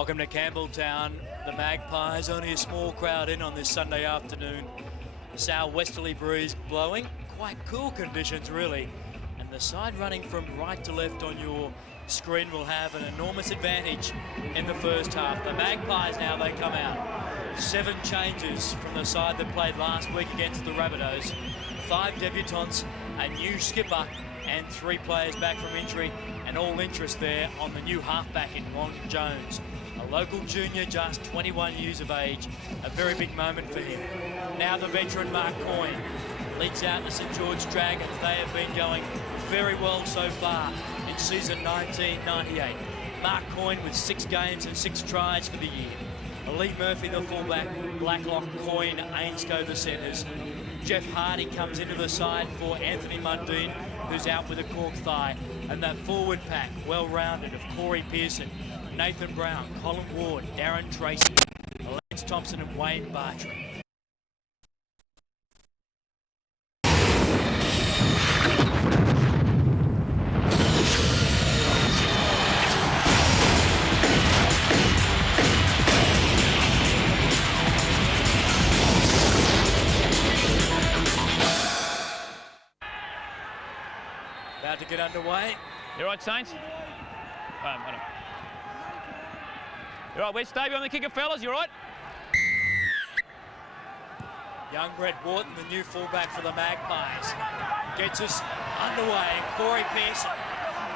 Welcome to Campbelltown. The Magpies, only a small crowd in on this Sunday afternoon. Southwesterly breeze blowing, quite cool conditions really. And the side running from right to left on your screen will have an enormous advantage in the first half. The Magpies now, they come out. 7 changes from the side that played last week against the Rabbitohs. 5 debutants, a new skipper, and 3 players back from injury, and all interest there on the new halfback in Ron Jones. A local junior, just 21 years of age. A very big moment for him. Now the veteran Mark Coyne leads out the St George Dragons. They have been going very well so far in season 1998. Mark Coyne with 6 games and 6 tries for the year. Lee Murphy, the fullback, Blacklock, Coyne, Ainscough, the centres. Jeff Hardy comes into the side for Anthony Mundine, who's out with a cork thigh. And that forward pack, well-rounded, of Corey Pearson, Nathan Brown, Colin Ward, Darren Tracy, Lance Thompson and Wayne Bartram. About to get underway. You right, Saints? You right, West Davey on the kicker, fellas? You right? Young Brett Wharton, the new fullback for the Magpies, gets us underway. Corey Pearson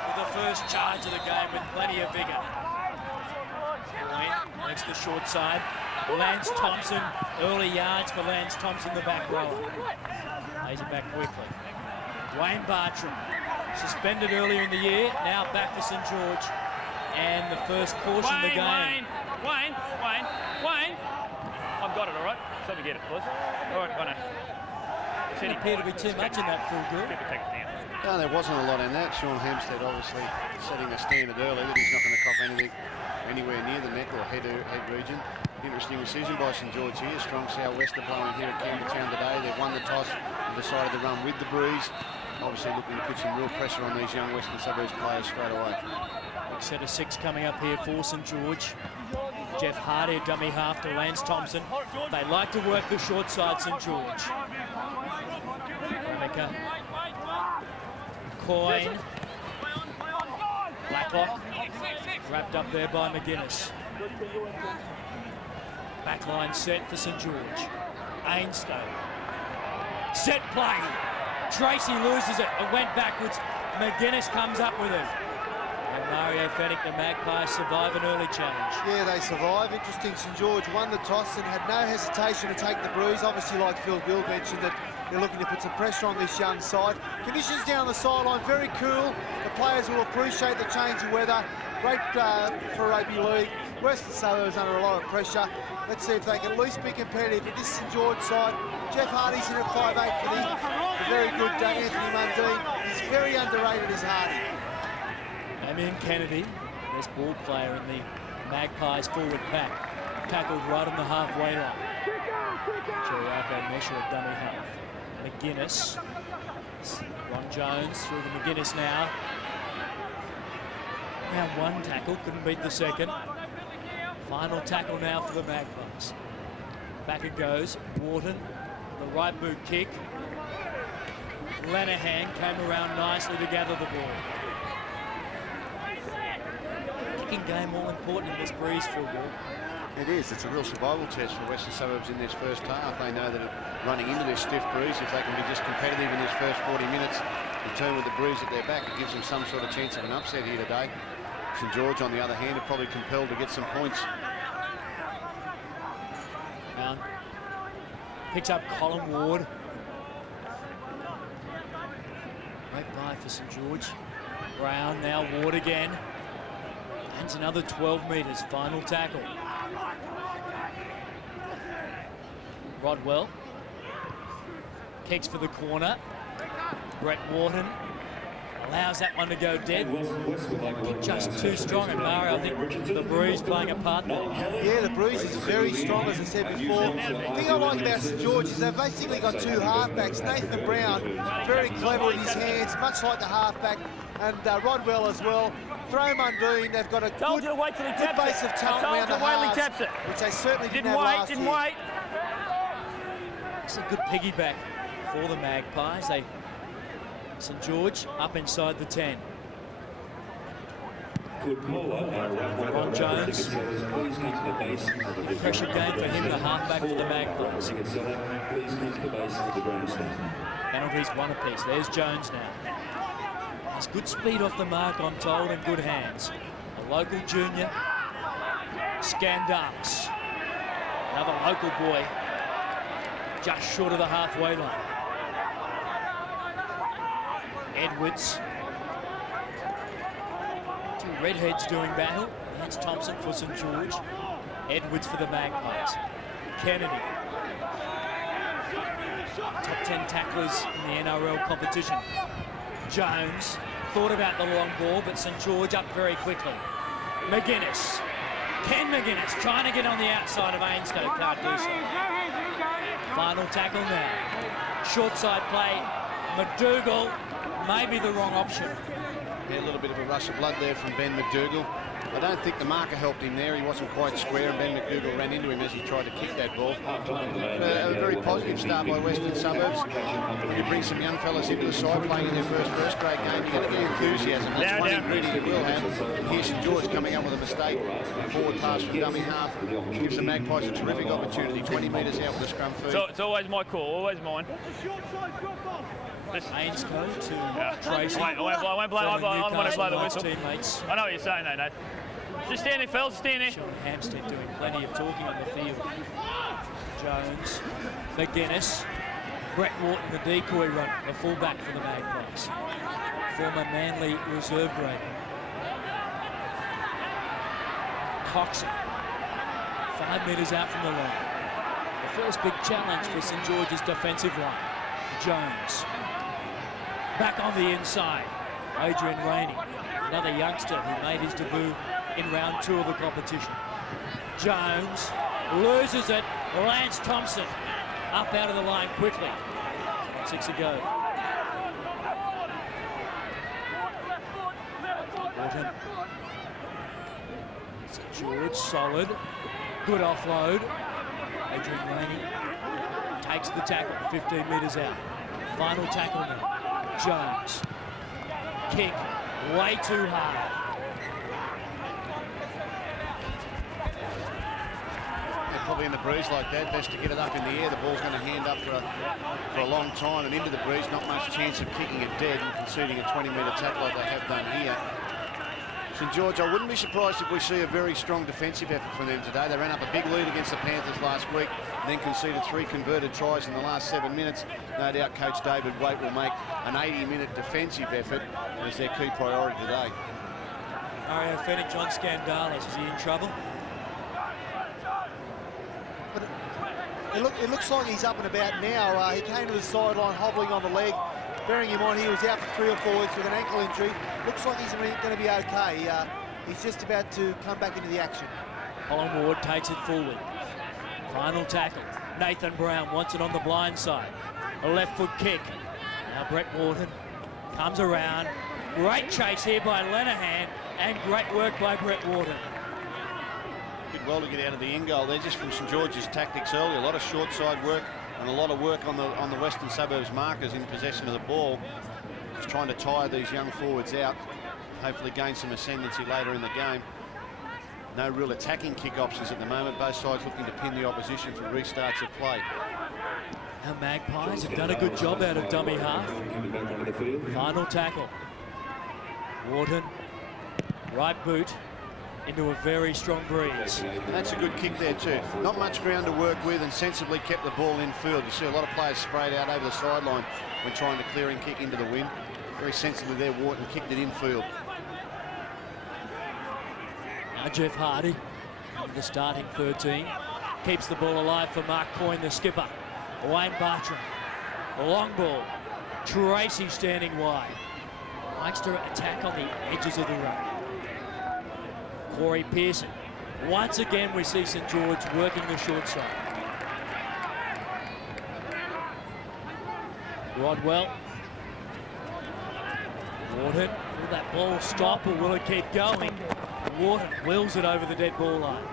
with the first charge of the game with plenty of vigour. Next to the short side. Lance Thompson, early yards for Lance Thompson, the back rower. Lays it back quickly. Wayne Bartram, suspended earlier in the year, now back for St George. And the first caution of the game. Wayne. I've got it, all right? Just let me get it, please. All right, I know. Didn't appear to be too much in that full group. No, there wasn't a lot in that. Sean Hampstead obviously setting a standard early that he's not going to cop anything anywhere near the neck or head region. Interesting decision by St George here. Strong southwester blowing here at Campbelltown today. They've won the toss and decided to run with the breeze. Obviously looking to put some real pressure on these young Western Suburbs players straight away. Big set of 6 coming up here for St George. Jeff Hardy, a dummy half to Lance Thompson. They like to work the short side, St George. Rebecca. Coyne. Blacklock. Wrapped up there by McGuinness. Backline set for St George. Ainscough. Set play. Tracy loses it. It went backwards. McGuinness comes up with it. And Mario Fennick, the Magpies, survive an early change. Yeah, they survive. Interesting, St George won the toss and had no hesitation to take the breeze. Obviously, like Phil Gill mentioned, that they're looking to put some pressure on this young side. Conditions down the sideline, very cool. The players will appreciate the change of weather. Great for rugby league. Western Suburbs under a lot of pressure. Let's see if they can at least be competitive with this St George side. Jeff Hardy's in at 5'8" for the very good Anthony Mundine. He's very underrated as Hardy. Damien Kennedy, best ball player in the Magpies forward pack, tackled right on the halfway line. Chiriaco Mesha, a dummy half. McGuinness, Ron Jones through the McGuinness now. Now 1 tackle, couldn't beat the second. Final tackle now for the Magpies. Back it goes, Wharton, the right boot kick. Lenihan came around nicely to gather the ball. Kicking game all important in this breeze football. It is. It's a real survival test for Western Suburbs in this first half. They know that running into this stiff breeze, if they can be just competitive in this first 40 minutes, return with the breeze at their back, it gives them some sort of chance of an upset here today. St George, on the other hand, are probably compelled to get some points. Brown picks up Colin Ward. Great buy for St George. Brown, now Ward again. And another 12 metres, final tackle. Rodwell kicks for the corner. Brett Wharton allows that one to go dead. Just too strong, and Mario, I think the breeze playing a part there. Yeah, the breeze is very strong, as I said before. The thing I like about St George is they've basically got 2 halfbacks. Nathan Brown, very clever with his hands, much like the halfback, and Rodwell as well. throw Mundine. They've got a Told you to wait till he taps base it. of talent around the I told you to wait till he halves, taps it. which they certainly didn't Didn't have wait, last didn't year. wait. It's a good piggyback for the Magpies. St George up inside the 10. Ron Jones. Pressure game for him, the halfback for the Magpies. Penalties one apiece. There's Jones now. Has good speed off the mark, I'm told, and good hands. A local junior, Scandals. Another local boy, just short of the halfway line. Edwards. Two redheads doing battle. That's Thompson for St George. Edwards for the Magpies. Kennedy. Top 10 tacklers in the NRL competition. Jones thought about the long ball, but St George up very quickly. McGuinness. Ken McGuinness trying to get on the outside of Ainscote. Can't do so. Final tackle now. Short side play. McDougall may be the wrong option. Yeah, a little bit of a rush of blood there from Ben McDougall. I don't think the marker helped him there. He wasn't quite square, and Ben McDougall ran into him as he tried to kick that ball. A very positive start by Western Suburbs. You bring some young fellas into the side playing in their first grade game. You're going to get enthusiasm. That's one ingredient you will have. Here's St George coming up with a mistake. Forward pass from dummy half. Gives the Magpies a terrific opportunity. 20 metres out with a scrum feed. So it's always my call, always mine. Ainscote to Tracy. I won't blow. I don't want to blow the whistle. Teammates. I know what you're saying, though, Nate. Just stand there, fellas. Stand there. Sean Hampstead doing plenty of talking on the field. Jones, McGuinness, Brett Wharton, the decoy runner, the fullback for the Magpies. Former Manly reserve grade. Coxon, 5 metres out from the line. The first big challenge for St George's defensive line. Jones, back on the inside. Adrian Rainey, another youngster who made his debut in round 2 of the competition. Jones loses it. Lance Thompson up out of the line quickly. 6 ago. Wharton. St George solid. Good offload. Adrian Rainey takes the tackle 15 metres out. Final tackle now. Jones. Kick way too hard. Probably in the breeze like that, best to get it up in the air. The ball's going to hand up for a long time, and into the breeze, not much chance of kicking it dead and conceding a 20-metre tackle like they have done here. St George, I wouldn't be surprised if we see a very strong defensive effort from them today. They ran up a big lead against the Panthers last week, and then conceded 3 converted tries in the last 7 minutes. No doubt Coach David Waite will make an 80-minute defensive effort as their key priority today. Mario Fennick, John Scandalis, is he in trouble? It looks like he's up and about now. He came to the sideline hobbling on the leg. Bearing in mind he was out for 3 or 4 weeks with an ankle injury. Looks like he's going to be okay. He's just about to come back into the action. Colin Ward takes it forward. Final tackle. Nathan Brown wants it on the blind side. A left foot kick. Now Brett Wharton comes around. Great chase here by Lenihan, and great work by Brett Wharton. Did well to get out of the in goal there, just from St George's tactics early. A lot of short side work and a lot of work on the Western Suburbs markers in possession of the ball. Just trying to tire these young forwards out. Hopefully gain some ascendancy later in the game. No real attacking kick options at the moment. Both sides looking to pin the opposition for restarts of play. Our Magpies have done a good job out of dummy half. Final tackle. Wharton, right boot into a very strong breeze. That's a good kick there too. Not much ground to work with, and sensibly kept the ball in field. You see a lot of players sprayed out over the sideline when trying to clear and kick into the wind. Very sensibly there, Wharton kicked it in field. Now Jeff Hardy, the starting 13, keeps the ball alive for Mark Coyne, the skipper. Wayne Bartram, long ball. Tracy standing wide. Likes to attack on the edges of the run. Corey Pearson. Once again, we see St George working the short side. Rodwell. Wharton, will that ball stop or will it keep going? Wharton wheels it over the dead ball line.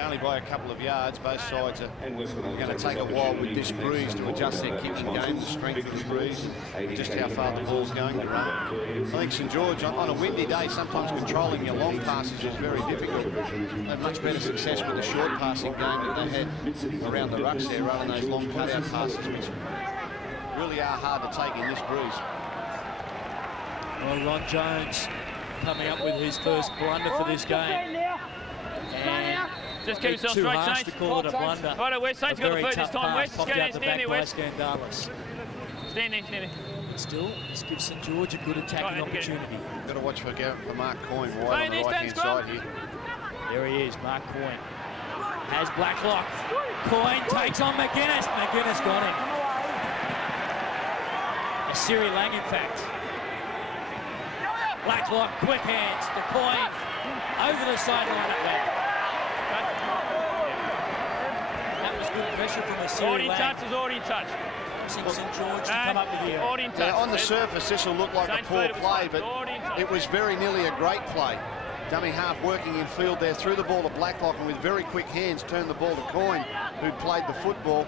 Only by a couple of yards. Both sides are going to take a while with this breeze to adjust their kicking game, the strength of the breeze, just how far the ball's going to run. I think St George, on a windy day, sometimes controlling your long passes is very difficult. They had much better success with the short passing game that they had around the rucks there, rather than those long cutout passes, which really are hard to take in this breeze. Well, Ron Jones coming up with his first blunder for this game. And just keep yourself too straight, harsh Saints. to call it a blunder. Right, West. Saints got the foot this time, West. Popped out the back by Scandalis. Stand there. Still, this gives St George a good attacking opportunity. Got to watch for Mark Coyne wide on the right-hand side here. There he is, Mark Coyne. Has Blacklock. Coyne takes on McGuinness. McGuinness got him. A Siri Lang, in fact. Blacklock, quick hands to Coyne. Over the sideline at left. That was good pressure from a Siri Lang. Already touched. St George to come up with the error. Yeah, on the surface, this will look like a poor play, but it was very nearly a great play. Dummy half working in field there, threw the ball to Blacklock, and with very quick hands turned the ball to Coyne, who played the football.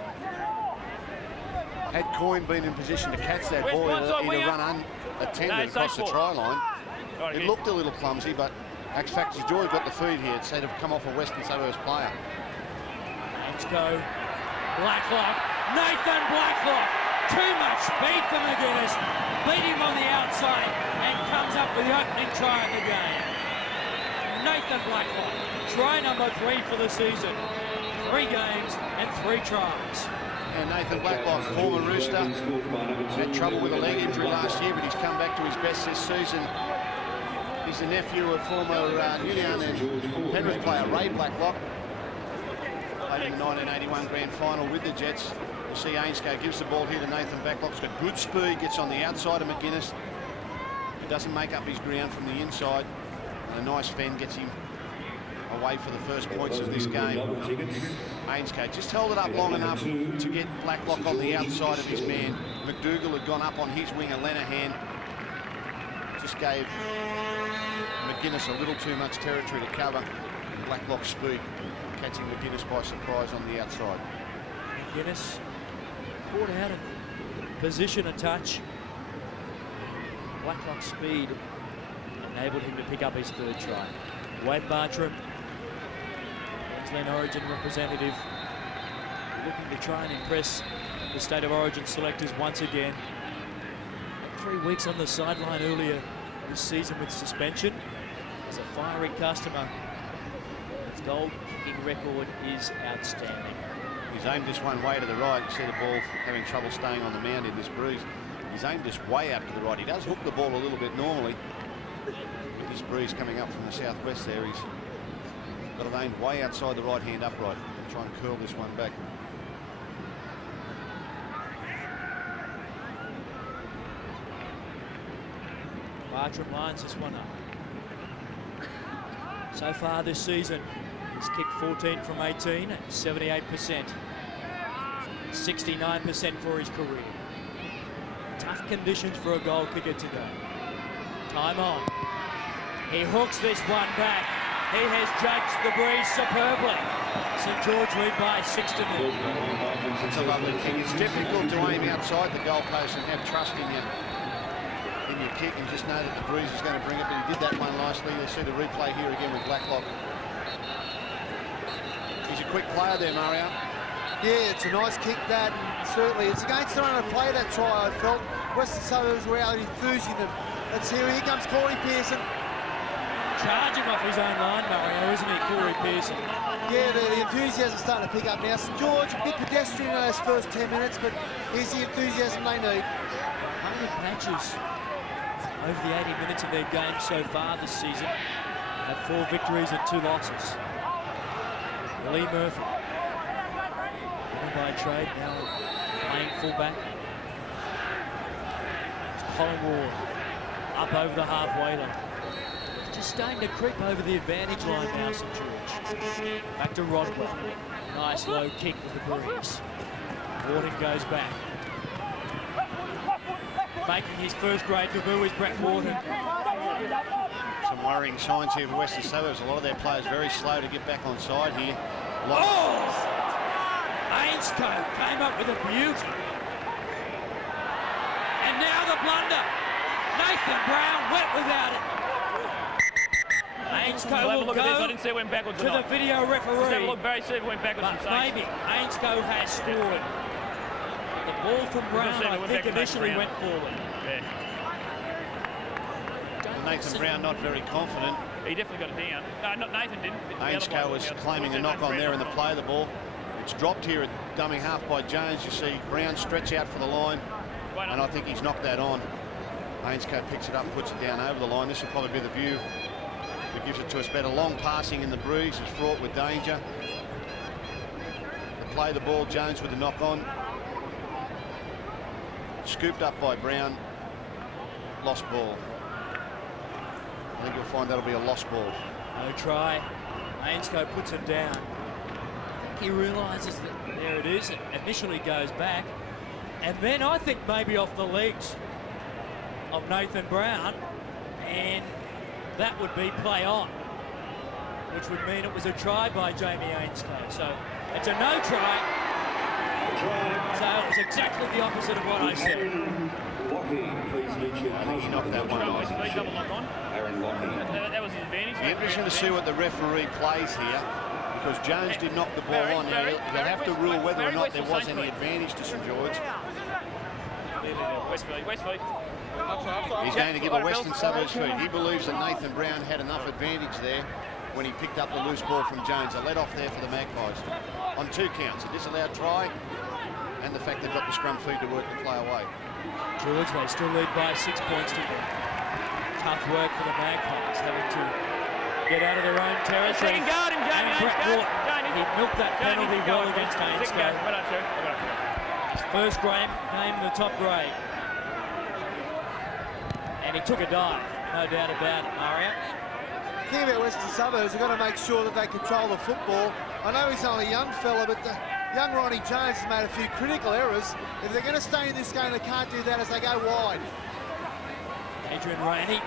Had Coyne been in position to catch that ball, he'd have run unattended across the try line. It looked a little clumsy, but in fact, St George got the feed here. It said to come off a Western Suburbs player. Let's go. Blacklock. Nathan Blacklock. Too much speed for McGuinness. Beat him on the outside and comes up with the opening try of the game. Nathan Blacklock. Try number 3 for the season. 3 games and 3 tries. And Nathan Blacklock, former Rooster, had trouble with a leg injury last year, but he's come back to his best this season. He's the nephew of former Union and Penrith player Ray Blacklock. Played in the 1981 Grand Final with the Jets. You see Ainscough gives the ball here to Nathan Blacklock. He's got good speed, gets on the outside of McGuinness. He doesn't make up his ground from the inside. And a nice fend gets him away for the first points of this game. Ainscough just held it up long enough to get Blacklock on the outside of his man. McDougall had gone up on his winger, Lenihan. Just gave McGuinness a little too much territory to cover. Blacklock's speed catching McGuinness by surprise on the outside. McGuinness caught out of position a touch. Blacklock's speed enabled him to pick up his 3rd try. Wade Bartram, Queensland Origin representative, looking to try and impress the State of Origin selectors once again. 3 weeks on the sideline earlier this season with suspension. As a fiery customer, his goal kicking record is outstanding. He's aimed this one way to the right. You see the ball having trouble staying on the mound in this breeze. He's aimed this way out to the right. He does hook the ball a little bit normally. With this breeze coming up from the southwest there, he's got it aimed way outside the right-hand upright. Try and curl this one back. Bartram lines this one up. So far this season, he's kicked 14 from 18 at 78%. 69% for his career. Tough conditions for a goal kicker today. Time on. He hooks this one back. He has judged the breeze superbly. St George lead by 6-0. It's a lovely kick. It's difficult to aim outside the goalpost and have trust in your kick and just know that the breeze is going to bring it, but he did that one nicely. You'll see the replay here again with Blacklock. He's a quick player there, Mario. Yeah, it's a nice kick, that, and certainly it's against the run of play, that try. I felt Western Suburbs were out enthusing them. Let's hear, here comes Corey Pearson. Charging off his own line, Mario, isn't he, Corey Pearson? Yeah, the enthusiasm's starting to pick up now. St George, a bit pedestrian in those first 10 minutes, but here's the enthusiasm they need. 100 matches over the 80 minutes of their game so far this season. Have 4 victories and 2 losses. Lee Murphy, by trade, now playing fullback. It's Colin Ward up over the halfway line. Just starting to creep over the advantage line now, St George. Back to Rodwell. Nice low kick with the breeze. Wharton goes back. making his first grade debut is Brett Wharton. Some worrying signs here for Western Suburbs. A lot of their players very slow to get back on side here. Ainscough came up with a beauty. And now the blunder. Nathan Brown wet without it. Ainscough will look go at this. I didn't see it went backwards to the video referee. Let's have a look, Barry, see if it went backwards. But maybe Ainscough has scored. The ball from Brown, I think, initially went forward. Yeah. Well, Nathan Brown not very confident. He definitely got it down. No, not Nathan didn't. Ainscough was claiming a knock on there in the play of the ball. It's dropped here at dummy half by Jones. You see Brown stretch out for the line, and I think he's knocked that on. Ainscough picks it up, puts it down over the line. This will probably be the view that gives it to us better. Long passing in the breeze is fraught with danger. The play of the ball, Jones with the knock on. Scooped up by Brown. Lost ball. I think you'll find that'll be a lost ball. No try. Ainscough puts it down. He realises that there it is. It initially goes back. And then I think maybe off the legs of Nathan Brown. And that would be play on, which would mean it was a try by Jamie Ainscough. So it's a no try. So it was exactly the opposite of what I said. I think he knocked that one off. Double knock on. That was his advantage. It'll be interesting to see what the referee plays here, because Jones did knock the ball on. Now he'll have to rule whether or not there was any advantage to St George. Westfield. He's going to give a Western Suburbs feed. He believes that Nathan Brown had enough advantage there when he picked up the loose ball from Jones. A let off there for the Magpies on 2 counts. A disallowed try and the fact they've got the scrum feed to work the play away. George, they still lead by 6 points to them. Tough work for the Magpies, having to get out of their own territory. Second guard, and Brett Wharton, he milked that penalty well against Ainscough. His first game in the top grade. And he took a dive, no doubt about it, Mario. The thing about Western Suburbs, they've got to make sure that they control the football. I know he's only a young fella, but young Ronnie Jones has made a few critical errors. If they're going to stay in this game, they can't do that as they go wide. Adrian Rainey,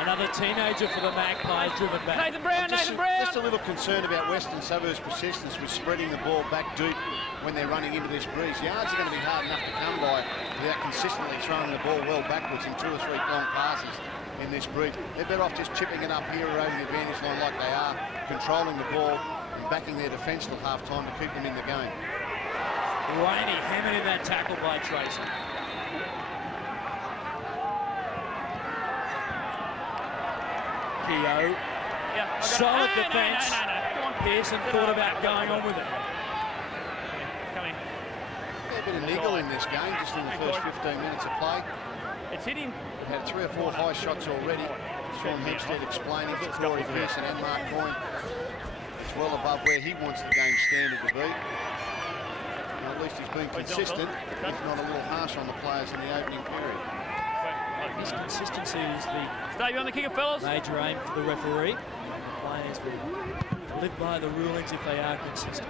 another teenager for the Magpies, driven back. Nathan Brown. Just a little concerned about Western Suburbs' persistence with spreading the ball back deep when they're running into this breeze. Yards are going to be hard enough to come by without consistently throwing the ball well backwards in 2 or 3 long passes in this breeze. They're better off just chipping it up here over the advantage line like they are, controlling the ball and backing their defence till half-time to keep them in the game. Rainey hammered in that tackle by Tracy. Keogh. Solid defence. Pearson thought about going on with it. A bit of niggle in this game, just in the first 15 minutes of play. It's hitting. We've had 3 or 4 high shots already. Sean Hempstead explaining to Corey Pearson and Mark Coyne. It's well above where he wants the game standard to be. And at least he's been consistent, if not a little harsh on the players in the opening period. His consistency is the Stay on the kicker, fellas. major aim for the referee. The players will live by the rulings if they are consistent.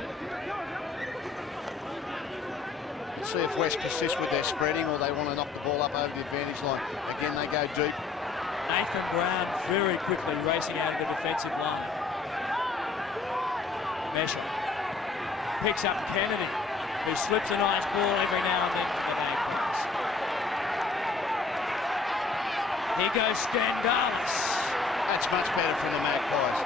Let's see if West persists with their spreading or they want to knock the ball up over the advantage line. Again, they go deep. Nathan Brown very quickly racing out of the defensive line. Mesher picks up Kennedy, who slips a nice ball every now and then to the Magpies. Here goes Scandalis. That's much better for the Magpies.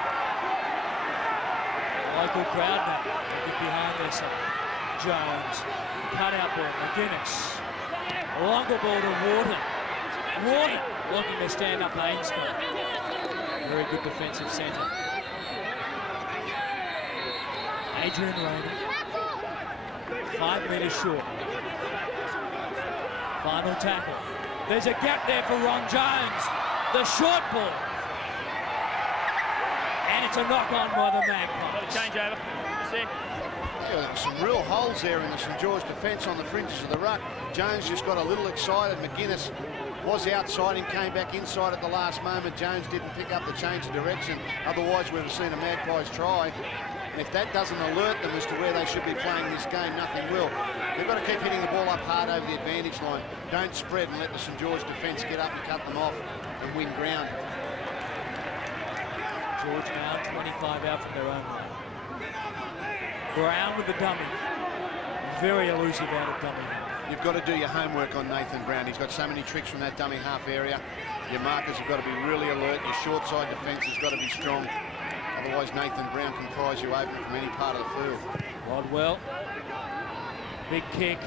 Local crowd now, they get behind their side. Jones, cut out ball, McGuinness. Longer ball to Wharton. Wharton looking to stand up Ainscough. Very good defensive centre. Adrian Rainey, 5 metres short. Final tackle. There's a gap there for Ron Jones. The short ball. And it's a knock on by the Magpies. Change over. Yeah, there were some real holes there in the St George defence on the fringes of the ruck. Jones just got a little excited. McGuinness Was outside him, came back inside at the last moment. Jones didn't pick up the change of direction. Otherwise, we'd have seen a Magpies try. And if that doesn't alert them as to where they should be playing this game, nothing will. They've got to keep hitting the ball up hard over the advantage line. Don't spread and let the St George defence get up and cut them off and win ground. George now 25 out from their own line. Brown with the dummy. Very elusive out of dummy. You've got to do your homework on Nathan Brown. He's got so many tricks from that dummy half area. Your markers have got to be really alert. Your short side defence has got to be strong. Otherwise, Nathan Brown can prize you open from any part of the field. Rodwell. Big kick.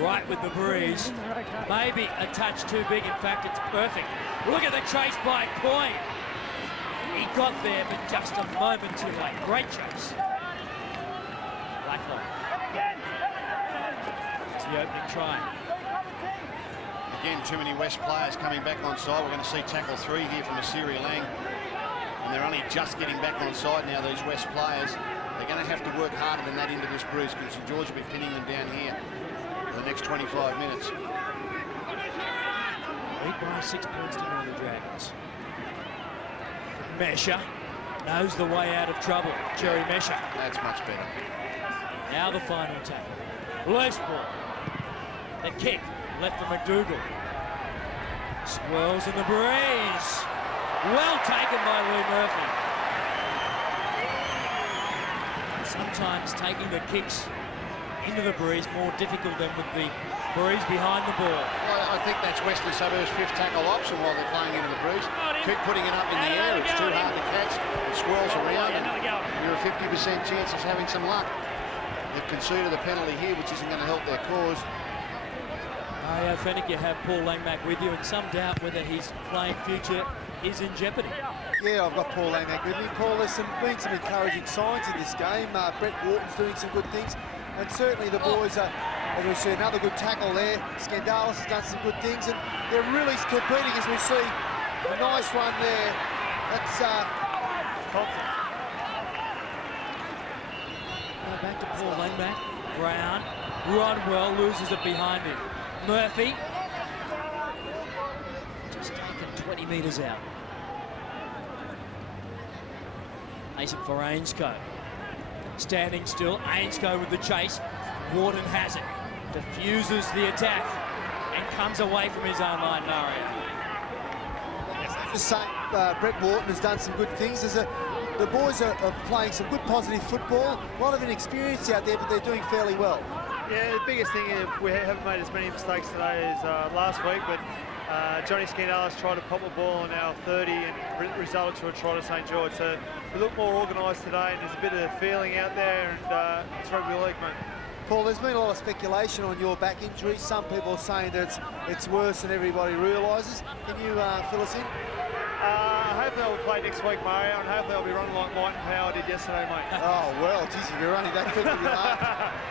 Right with the breeze. Maybe a touch too big. In fact, it's perfect. Look at the chase by Coyne. He got there, but just a moment too late. Great chase. Blacklock. It's the opening try. Again, too many West players coming back on side. We're going to see tackle 3 here from Asiri Lang. And they're only just getting back on side now, these West players. They're going to have to work harder than that into this breeze because St George will be pinning them down here for the next 25 minutes. Lead by 6 points to Northern Dragons. Mesha knows the way out of trouble. Jerry Mesha. That's much better. Now the final tackle. Loose ball. The kick left for McDougall. Swirls in the breeze. Well taken by Lou Murphy. Sometimes taking the kicks into the breeze more difficult than with the breeze behind the ball. Well, I think that's Western Suburbs' 5th tackle option while they're playing into the breeze. Keep putting it up in the air. It's too hard to catch. It swirls around and you're a 50% chance of having some luck. They've conceded a penalty here, which isn't going to help their cause. I think you have Paul Langmack with you, and some doubt whether his playing future is in jeopardy. Yeah, I've got Paul Langmack with me. Paul, there's been some encouraging signs in this game. Brett Wharton's doing some good things, and certainly the boys are. Obviously, another good tackle there. Skandalis has done some good things, and they're really competing as we see. A nice one there. That's Thompson. Back to Paul Langmack. Brown. Rodwell loses it behind him. Murphy. Just taken 20 metres out. Mason for Ainscough. Standing still. Ainscough with the chase. Wharton has it. Diffuses the attack and comes away from his own line, Mario. The same, Brett Wharton has done some good things. The boys are playing some good positive football. A lot of inexperience out there, but they're doing fairly well. Yeah, the biggest thing is we haven't made as many mistakes today as last week, but Johnny Skandalis tried to pop a ball on our 30 and resulted to a try to St George. So we look more organised today, and there's a bit of feeling out there, and it's rugby league, mate. Paul, there's been a lot of speculation on your back injury. Some people are saying that it's worse than everybody realises. Can you fill us in? Hopefully I'll play next week, Mario, and hopefully I'll be running like Mike and Power did yesterday, mate. Oh, well, geez, if you're running that quickly,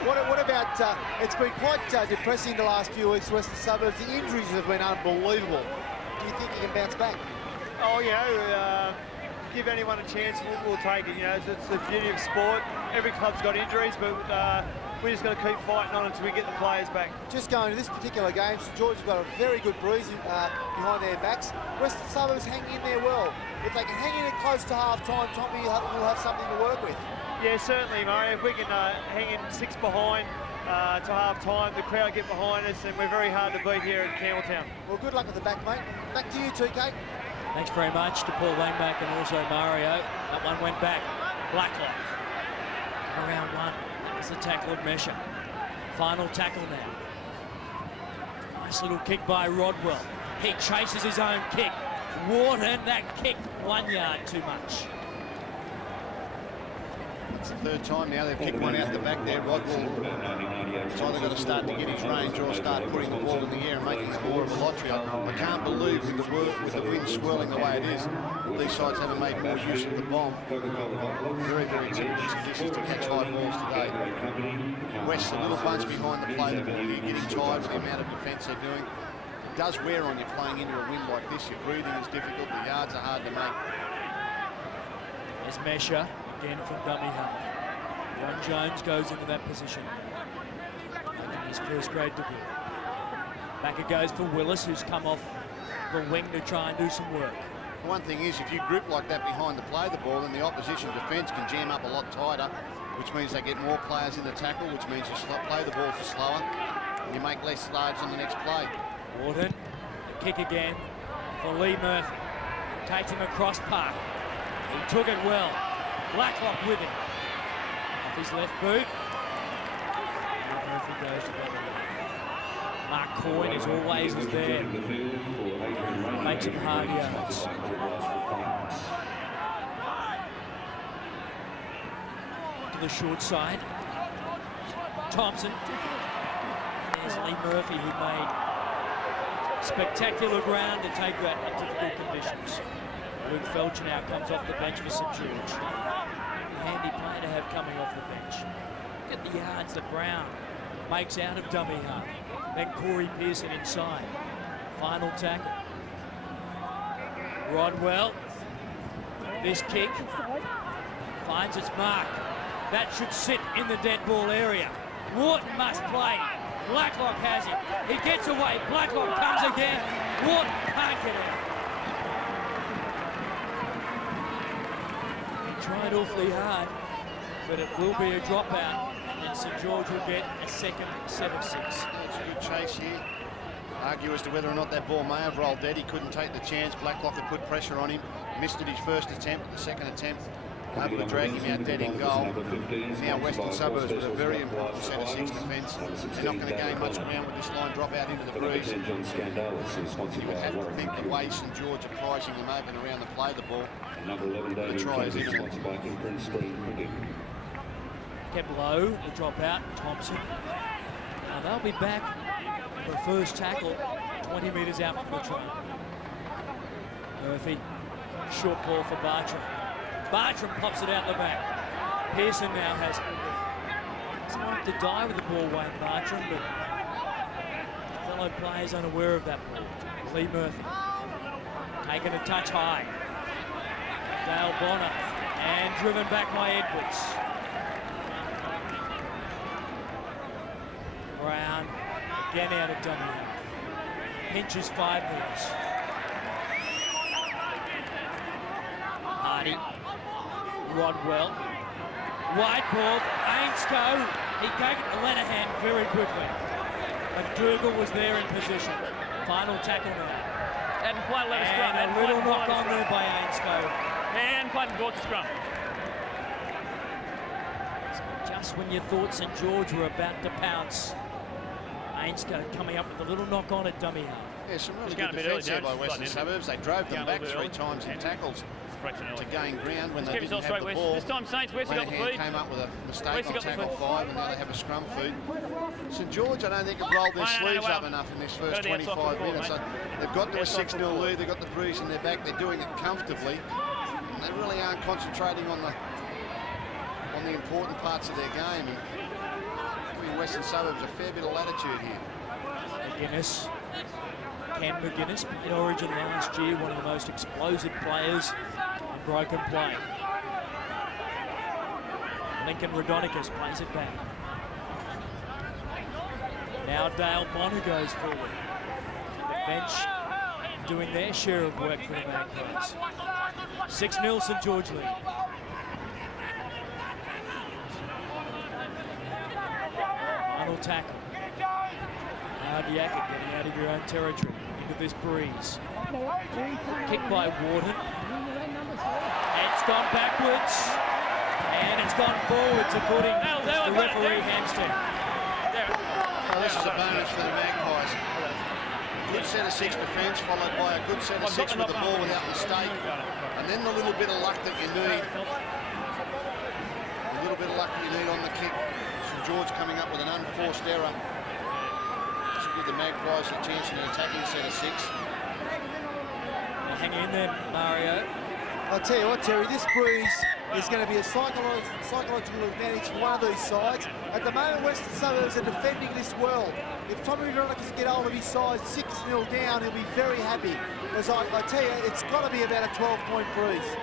what about, it's been quite depressing the last few weeks, Western Suburbs. The injuries have been unbelievable. Do you think you can bounce back? Oh, you know, give anyone a chance, we'll take it. You know, it's the beauty of sport. Every club's got injuries, but we just got to keep fighting on until we get the players back. Just going to this particular game, St George have got a very good breeze behind their backs. Western Suburbs hanging in there well. If they can hang in it close to half-time, Tommy will have something to work with. Yeah, certainly, Murray. If we can hang in 6 behind to half-time, the crowd get behind us, and we're very hard to beat here at Campbelltown. Well, good luck at the back, mate. Back to you, TK. Thanks very much to Paul Langmack and also Mario. That one went back. Blacklock. Around one. That was the tackle of Mesha. Final tackle now. Nice little kick by Rodwell. He chases his own kick. Wharton, that kick 1 yard too much. It's the 3rd time now they've kicked one out the back there. Rodwell, it's either got to start to get his range or start putting the ball in the air and making it more of a lottery. I can't believe with the wind swirling the way it is, these sides haven't made more use of the bomb. Very, very tempting conditions to catch high balls today. West a little bunch behind the play, the ball here, getting tired with the amount of defence they're doing. It does wear on you playing into a wind like this. Your breathing is difficult, the yards are hard to make. There's Mesha. Again from dummy half. Ron Jones goes into that position, making his first grade debut. Back it goes for Willis, who's come off the wing to try and do some work. One thing is, if you group like that behind to play the ball, then the opposition defence can jam up a lot tighter, which means they get more players in the tackle, which means you play the ball for slower, and you make less yards on the next play. Warden, the kick again for Lee Murphy. Takes him across park. He took it well. Blacklock with him. Off his left boot. Murphy goes to the other way. Mark Coyne, as always, is there. Makes him hard yards. To the short side. Thompson. There's Lee Murphy, who made spectacular ground to take that in difficult conditions. Luke Felch now comes off the bench for St George. Handy play to have coming off the bench. Look at the yards that Brown makes out of dummy half. Then Corey Pearson inside. Final tackle. Rodwell. This kick finds its mark. That should sit in the dead ball area. Wharton must play. Blacklock has him. He gets away. Blacklock comes again. Wharton can't get out. He tried awfully hard, but it will be a dropout, and St George will get a second set of 6. It's a good chase here. Argue as to whether or not that ball may have rolled dead. He couldn't take the chance. Blacklock had put pressure on him. Missed it his first attempt. The second attempt, able to drag him out dead in goal. Now Western Suburbs with a very important set of 6 defence. They're not going to gain much ground with this line drop out into the breeze. You would have to think the way St George are pricing them open around the play the ball. The try is imminent. Kept low, the drop out, Thompson. Now they'll be back for a first tackle, 20 metres out from the try. Murphy, short ball for Bartram. Bartram pops it out the back. Pearson now has it. He's like to die with the ball, Wayne Bartram, but fellow players unaware of that ball. Lee Murphy, taking a touch high. Dale Bonner, and driven back by Edwards. Brown, again out of dummy half. Pinches 5 metres. Hardy. Rodwell. Wide ball. Ainscough. He gave it to Lenihan very quickly. McDougall was there in position. Final tackle now. Hadn't quite let us scrum. And a little knock on there by Ainscough. And quite brought the scrum. So just when you thought St George were about to pounce, Ainscough coming up with a little knock on at dummy half. Yeah, some really good defence here by Western Suburbs. They drove them back 3 times in tackles to gain ground when they didn't have the ball. This time Saints, West got the Lenihan feed. came up with a mistake on tackle 5, and now they have a scrum feed. St George, I don't think, have rolled their sleeves up enough in this first 25 minutes. They've got to a 6-0 lead. They've got the breeze in their back. They're doing it comfortably. And they really aren't concentrating on the important parts of their game. And giving Western Suburbs a fair bit of latitude here. McGuinness. Cam McGuinness played Origin last year, one of the most explosive players in broken play. Lincoln Rodonicus plays it back. Now Dale Bonner goes forward. The bench doing their share of work for the Magpies. 6-0 St George lead. Final tackle. Ardiaka getting out of your own territory into this breeze. Kick by Warden. It's gone backwards. And it's gone forwards according to the referee Hamstead. Well, this is a bonus for the Magpies. Good set of 6 defence, followed by a good set of 6 with the ball without mistake. And then the little bit of luck that you need. A little bit of luck you need on the kick. St George coming up with an unforced error. Give the Magpies a chance in an attacking set of 6. Hang in there, Mario. I'll tell you what, Terry, this breeze is going to be a psychological advantage for one of these sides. At the moment, Western Suburbs are defending this well. If Tommy Veronica can get hold of his side 6-0 down, he'll be very happy. Because I tell you, it's got to be about a 12-point breeze.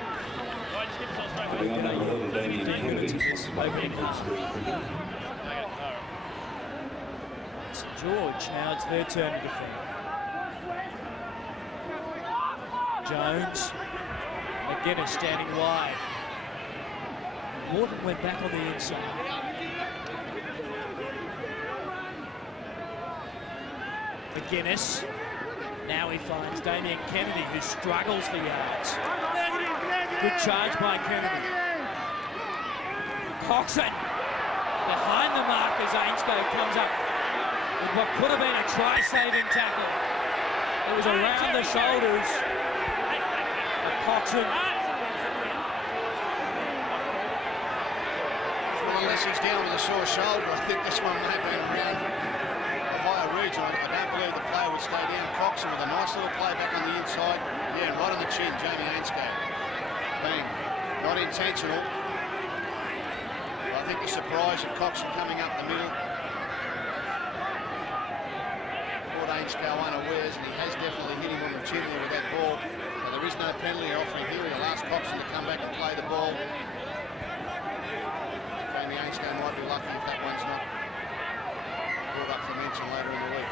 George, now it's their turn to defend. Jones, McGuinness standing wide. Morton went back on the inside. McGuinness. Now he finds Damien Kennedy, who struggles for yards. Good charge by Kennedy. Coxon behind the mark as Ainscough comes up with what could have been a try-saving tackle. It was around the shoulders of Coxon. Well, unless he's down with a sore shoulder, I think this one may have been around a higher region. I don't believe the player would stay down. Coxon with a nice little play back on the inside. Yeah, right on the chin, Jamie Ainscough. Bang. Not intentional. I think the surprise of Coxon coming up the middle. Caught Ainscough unawares, and he has definitely hit him on the chin there with that ball. Now, there is no penalty offering here. He'll ask Coxon to come back and play the ball. Jamie Ainscough might be lucky if that one's not brought up for mention later in the week.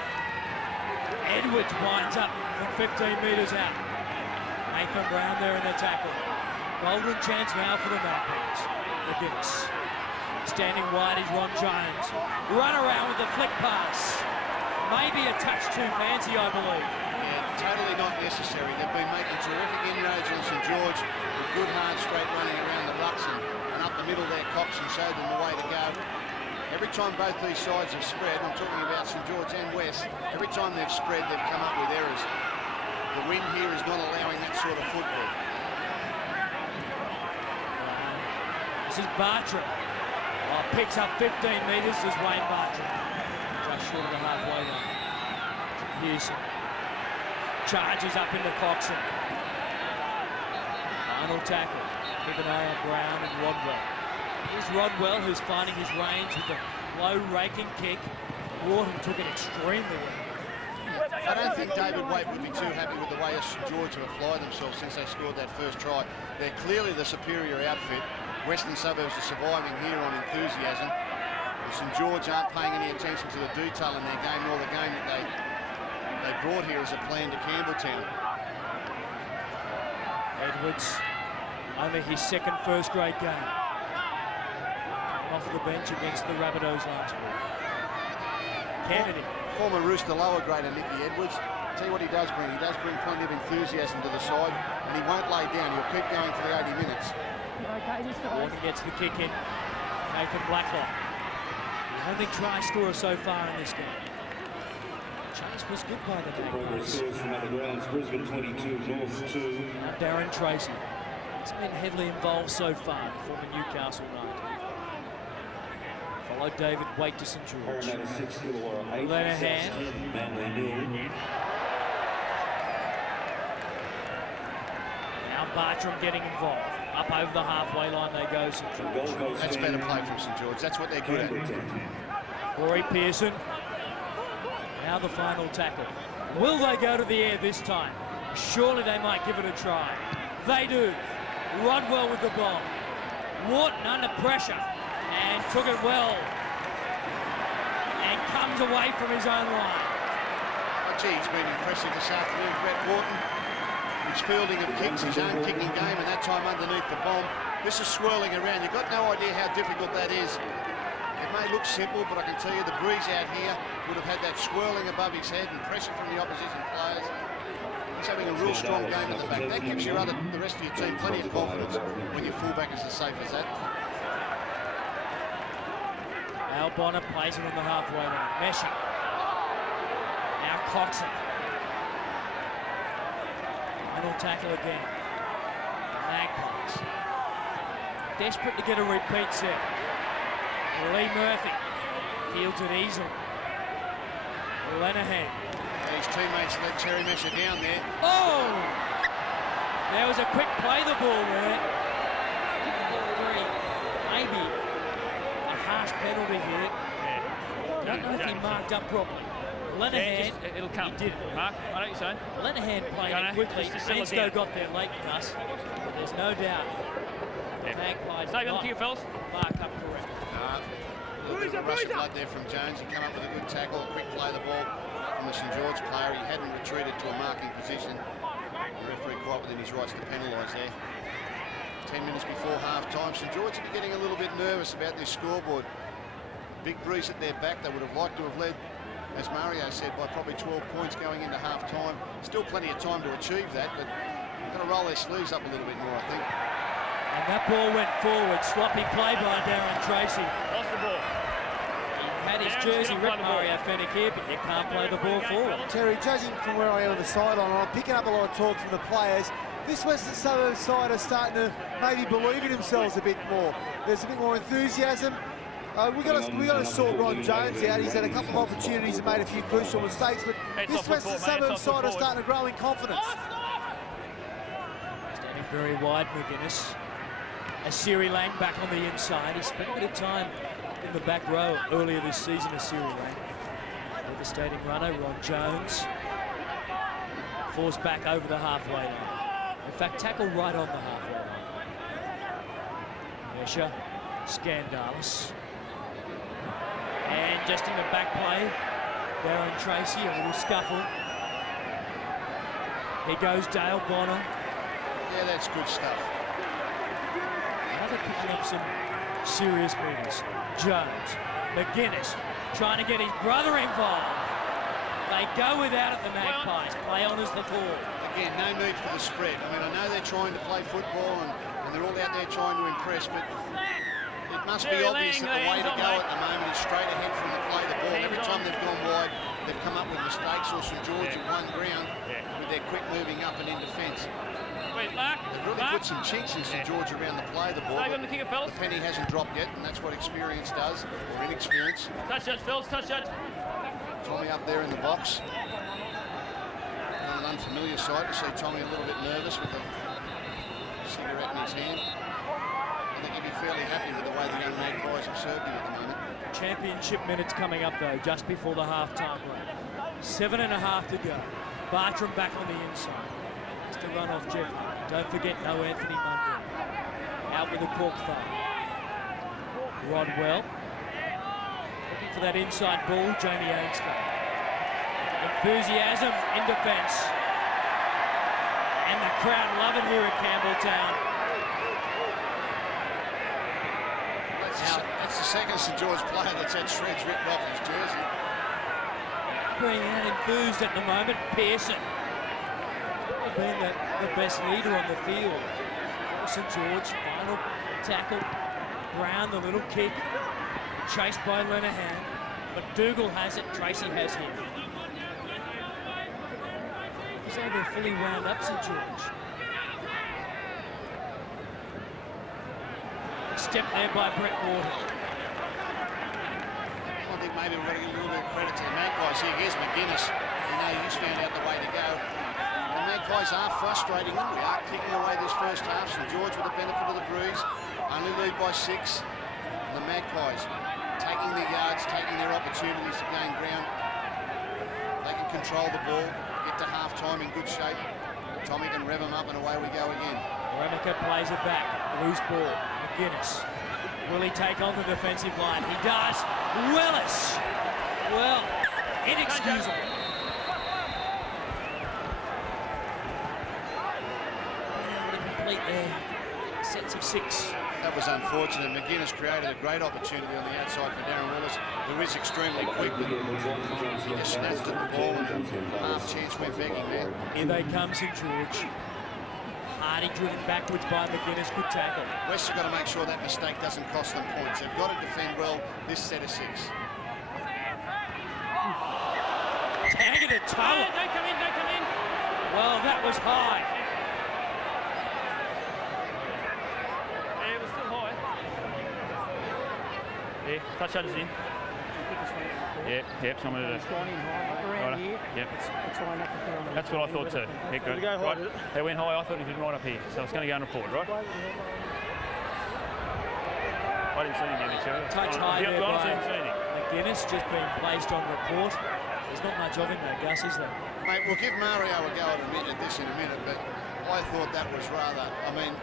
Edwards winds up from 15 metres out. Nathan Brown there in the tackle. Golden chance now for the Magpies. McGuinness. Standing wide is Ron Jones. Run around with the flick pass. Maybe a touch too fancy, I believe. Yeah, totally not necessary. They've been making terrific inroads on St George with good, hard, straight running around the rucks, and up the middle there, Coxon showed them the way to go. Every time both these sides have spread, I'm talking about St George and West, every time they've spread, they've come up with errors. The wind here is not allowing that sort of football. This is Bartram. Oh, picks up 15 metres as Wayne Bartram. Just short of the halfway line. Pearson charges up into Coxon. Final tackle. Keep an eye on Brown and Rodwell. Here's Rodwell, who's finding his range with the low raking kick. Wharton took it extremely well. I don't think David Waite would be too happy with the way St George have applied themselves since they scored that first try. They're clearly the superior outfit. Western Suburbs are surviving here on enthusiasm. And St George aren't paying any attention to the detail in their game, nor the game that they brought here as a plan to Campbelltown. Edwards, only his second first-grade game. Off the bench against the Rabbitohs last week. Kennedy. Former Rooster lower grader Nicky Edwards. I'll tell you what he does bring. He does bring plenty of enthusiasm to the side, and he won't lay down. He'll keep going for the 80 minutes. Wharton gets the kick in. Nathan Blacklock. The only try scorer so far in this game. Chase was good by the Magpies. Brisbane 22, North 2. Now Darren Tracy. He's been heavily involved so far, former Newcastle Knight. Followed David Waite to St George. Lenahan. Now Bartram getting involved. Up over the halfway line they go, St George. That's better play from St George. That's what they're good at. Corey Pearson. Now the final tackle. Will they go to the air this time? Surely they might give it a try. They do. Rodwell with the bomb. Wharton under pressure and took it well. And comes away from his own line. Oh, gee, he's been impressive this afternoon, Brett Wharton. His fielding of kicks, his own kicking game, and that time underneath the bomb. This is swirling around. You've got no idea how difficult that is. It may look simple, but I can tell you the breeze out here would have had that swirling above his head and pressure from the opposition players. He's having a real strong game at the back. That gives the rest of your team plenty of confidence when your fullback is as safe as that. Al Bonner plays it on the halfway line. Mesher. Now Coxon. Final tackle again. Magpies. Desperate to get a repeat set. Lee Murphy fields it easily. Lenahan. His teammates let Terry Mesher down there. Oh! There was a quick play the ball there. Maybe a harsh penalty here. Yeah. Don't know if he marked up properly. Lenahan, Yeah, it'll come. he did. Mark, I know what you're saying. Lenahan played it quickly. Ainscough got there late for us. But there's no doubt. Yeah. Magpies Stay on the not kick, fellas. marked up correct. A little bit of a rush of blood there from Jones. He came up with a good tackle, a quick play of the ball from the St George player. He hadn't retreated to a marking position. The referee quite within his rights to penalise there. 10 minutes before half-time. St George would be getting a little bit nervous about this scoreboard. Big breeze at their back. They would have liked to have led, as Mario said, by probably 12 points going into half-time. Still plenty of time to achieve that, but they've got to roll their sleeves up a little bit more, I think. And that ball went forward. Sloppy play by Darren Tracy. Lost the ball. He had his jersey ripped, Mario Fennick here, but you can't play the ball forward. Terry, judging from where I am on the sideline, I'm picking up a lot of talk from the players. This Western Suburbs side are starting to maybe believe in themselves a bit more. There's a bit more enthusiasm. We got to sort Ron Jones out. He's had a couple of opportunities and made a few crucial mistakes, but this Western Suburbs side are starting to grow in confidence. Standing very wide, McGuinness. Asiri Lang back on the inside. He spent a bit of time in the back row earlier this season, Asiri Lang. Devastating runner, Ron Jones. Forced back over the halfway line. In fact, tackle right on the halfway line. Escher, Scandalis. And just in the back play, Darren Tracy, a little scuffle. Here goes Dale Bonner. Yeah, that's good stuff. Another picking up some serious movers. Jones, McGuinness, trying to get his brother involved. They go without it, the Magpies. Play on as the call. Again, no need for the spread. I mean, I know they're trying to play football and they're all out there trying to impress, but it must be obvious that the way to go at the moment is straight ahead from the play the ball. Every time they've gone wide, they've come up with mistakes, or St George have won ground with their quick moving up and in defence. Wait, Mark. They've really put some chinks in St George around the play the ball. On the kicker, fellas. The penny hasn't dropped yet, and that's what experience does, or inexperience. Touch judge, fellas, touch judge. Tommy up there in the box. Not an unfamiliar sight to see Tommy a little bit nervous with a cigarette in his hand. I think he'd be fairly happy with the way the young Magpies have served him at the moment. Championship minutes coming up, though, just before the half-time break. 7.5 to go. Bartram back on the inside. Just a run off Jeff. Don't forget, no Anthony Mundy. Out with a cork thumb. Rodwell. Looking for that inside ball, Jamie Ainstone. Enthusiasm in defence. And the crowd love it here at Campbelltown. That's the second St George player that's had shreds ripped off his jersey. Being out enthused at the moment, Pearson. Being the best leader on the field. St George, final tackle. Brown, the little kick. Chased by Lenahan. But Dougal has it, Tracy has him. He's over fully wound up St George. Step there by Brett Wharton. I think maybe we've got to give a little bit of credit to the Magpies here. Here's McGuinness. You know, he's found out the way to go. The Magpies are frustrating them. We are kicking away this first half. St George with the benefit of the breeze. Only lead by 6. And the Magpies taking their yards, taking their opportunities to gain ground. They can control the ball, get to half-time in good shape. Tommy can rev them up and away we go again. Remica plays it back. Loose ball. McGuinness. Will he take on the defensive line? He does. Willis. Well, inexcusable. Incomplete there. Sets of 6. That was unfortunate. McGuinness created a great opportunity on the outside for Darren Willis, who is extremely quick. He just snatched at the ball and half chance went begging there. Here they come, St George. Hardy driven backwards by McGuinness. Good tackle. West have got to make sure that mistake doesn't cost them points. They've got to defend well this set of 6. Tagging it, Tower. Don't come in, don't come in. Well, that was high. Yeah, it was still high. Yeah, touch judge is in. Yep, so I'm going to do. Around here, Yep. it's high enough to put on. That's what I thought too. Yeah, good. Did it go high, Right. did it? They went high, I thought it did right up here. So it's going to go and report, right? I didn't see him yet, actually. Touch high there I by haven't seen him. McGuinness, just being placed on report. There's not much of him though, Gus, is there? Mate, we'll give Mario a go at this in a minute, but I thought that was rather, I mean,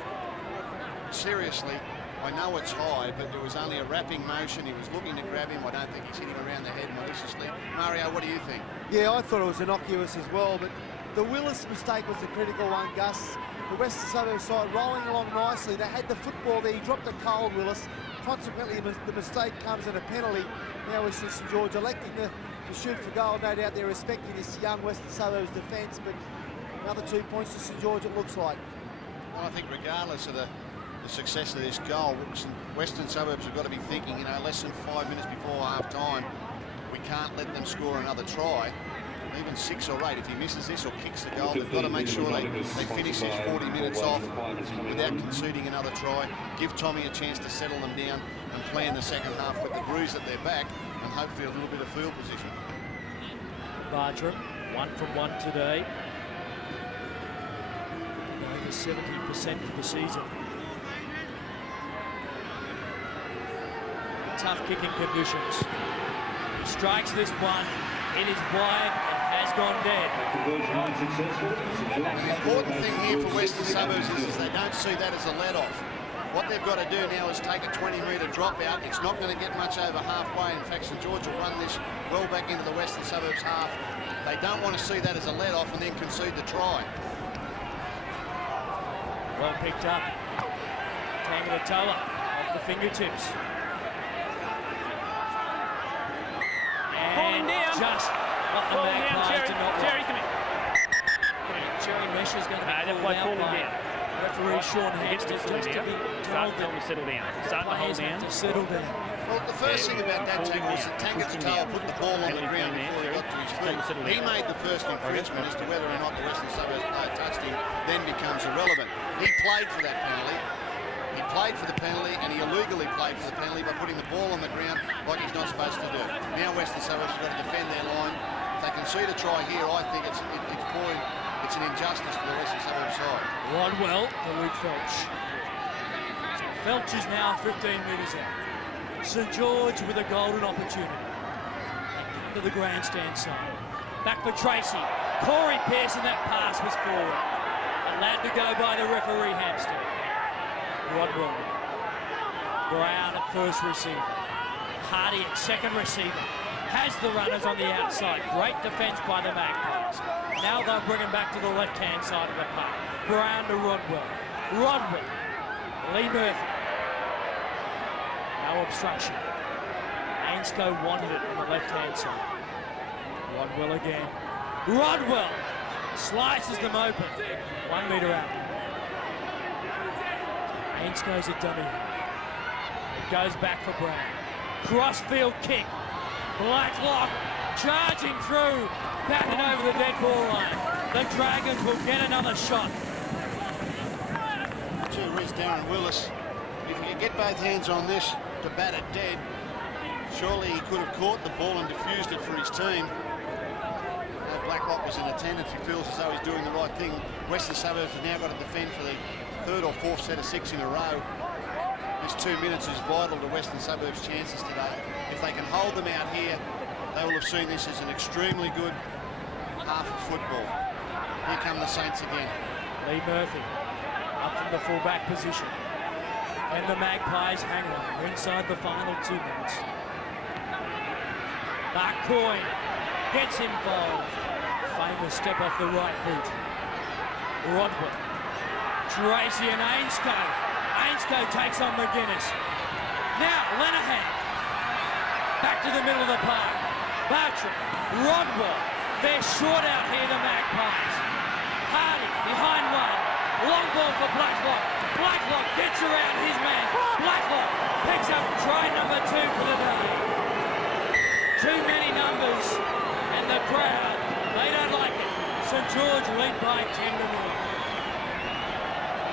seriously, I know it's high, but there was only a wrapping motion. He was looking to grab him. I don't think he's hit him around the head maliciously. Mario, what do you think? Yeah, I thought it was innocuous as well, but the Willis mistake was the critical one, Gus. The Western Suburbs side rolling along nicely. They had the football there. He dropped a cold, Willis. Consequently, the mistake comes in a penalty. Now we see St George electing to shoot for goal. No doubt they're respecting this young Western Suburbs defence, but another 2 points to St George, it looks like. Well, I think regardless of the success of this goal, Western Suburbs have got to be thinking, you know, less than 5 minutes before half-time, we can't let them score another try. Even 6 or 8, if he misses this or kicks the goal, they've got to make sure they finish these 40 minutes off without conceding another try. Give Tommy a chance to settle them down and play in the second half with the Brews at their back and hopefully a little bit of field position. Bartram, 1 from 1 today. Over 70% for the season. Tough kicking conditions. Strikes this one. It is wide and has gone dead. The important thing here for Western Suburbs is they don't see that as a let-off. What they've got to do now is take a 20-metre drop out. It's not going to get much over halfway. In fact, St George will run this well back into the Western Suburbs half. They don't want to see that as a let-off and then concede the try. Well picked up. Tangata off the fingertips. And just what the Magpies did not Jerry, want. come here. Jerry Mesher's going to be They're called out falling by down. referee Sean Hampstead Settle just to down. be Start told to tell them to settle down. that Start to hold players down. have to settle down. Well, the first thing about that tackle was that Tangata put the ball on the ground before he got to his feet. He made the first infringement as to whether or not the Western Suburbs player touched him, then becomes irrelevant. He played for that penalty. He played for the penalty, and he illegally played for the penalty by putting the ball on the ground like he's not supposed to do. Now Western Suburbs have got to defend their line. If they concede a try here, I think it's an injustice to the Western Suburbs side. Rodwell to Luke Felch. So Felch is now 15 metres out. St George with a golden opportunity. They come to the grandstand side. Back for Tracy. Corey Pearson, that pass was forward. Allowed to go by the referee Hampstead. Rodwell. Brown at first receiver. Hardy at second receiver. Has the runners on the outside. Great defence by the Magpies. Now they'll bring him back to the left-hand side of the park. Brown to Rodwell. Rodwell. Lee Murphy. No obstruction. Ainscough wanted it on the left-hand side. Rodwell again. Rodwell slices them open. 1 metre out. Ainsco's a dummy. It goes back for Brown. Crossfield kick. Blacklock charging through. Batting over the dead ball line. The Dragons will get another shot. Gee whiz, Darren Willis. If he could get both hands on this to bat it dead, surely he could have caught the ball and diffused it for his team. Blacklock was in attendance. He feels as though he's doing the right thing. Western Suburbs have now got to defend for the 3rd or 4th set of 6 in a row. This 2 minutes is vital to Western Suburbs' chances today. If they can hold them out here, they will have seen this as an extremely good half of football. Here come the Saints again. Lee Murphy up from the full-back position. And the Magpies hang on. We're inside the final 2 minutes. Mark Coyne gets involved. Famous step off the right boot. Rodwell. Tracy and Ainscough. Ainscough takes on McGuinness. Now Lenahan. Back to the middle of the park. Bartram. Rodwell. They're short out here, the Magpies. Hardy behind one. Long ball for Blacklock. Blacklock gets around his man. Blacklock picks up try number 2 for the day. Too many numbers, and the crowd, they don't like it. St George lead by 10 to 0.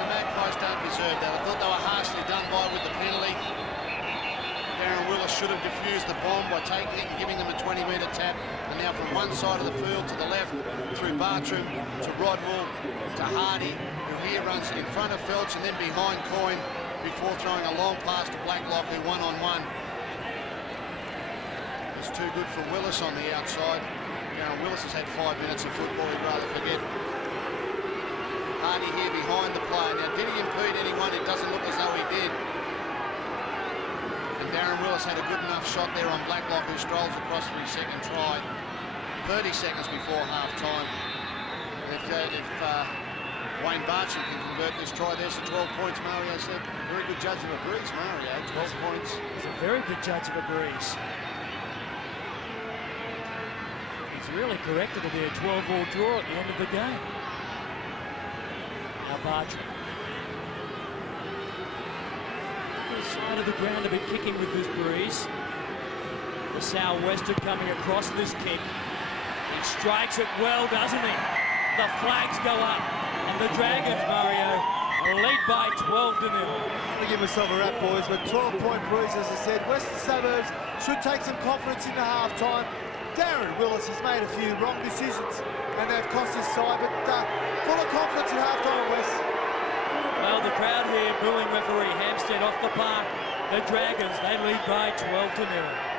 The Magpies don't deserve that. I thought they were harshly done by with the penalty. Darren Willis should have diffused the bomb by taking it and giving them a 20-metre tap. And now from one side of the field to the left, through Bartram to Rodwell to Hardy, who here runs in front of Felch and then behind Coyne before throwing a long pass to Blacklock, who one-on-one. It's too good for Willis on the outside. Darren Willis has had 5 minutes of football he'd rather forget. Hardy here behind the player. Now, did he impede anyone? It doesn't look as though he did. Darren Willis had a good enough shot there on Blacklock, who strolls across for his second try. 30 seconds before half-time. If Wayne Barchin can convert this try, there's the 12 points, Mario said. Very good judge of a breeze, Mario. 12 points. He's a very good judge of a breeze. He's really corrected to be a 12-all draw at the end of the game. Now Barchin. The side of the ground to be kicking with this breeze. The sou'wester coming across this kick. He strikes it well, doesn't he? The flags go up, and the Dragons, Mario, lead by 12-0. I'm going to give myself a rap, boys, but 12-point breeze, as I said. Western Suburbs should take some confidence into half-time. Darren Willis has made a few wrong decisions, and they've cost his side, but full of confidence at half-time, West. Well, the crowd here booing referee Hampstead off the park. The Dragons, they lead by 12-0.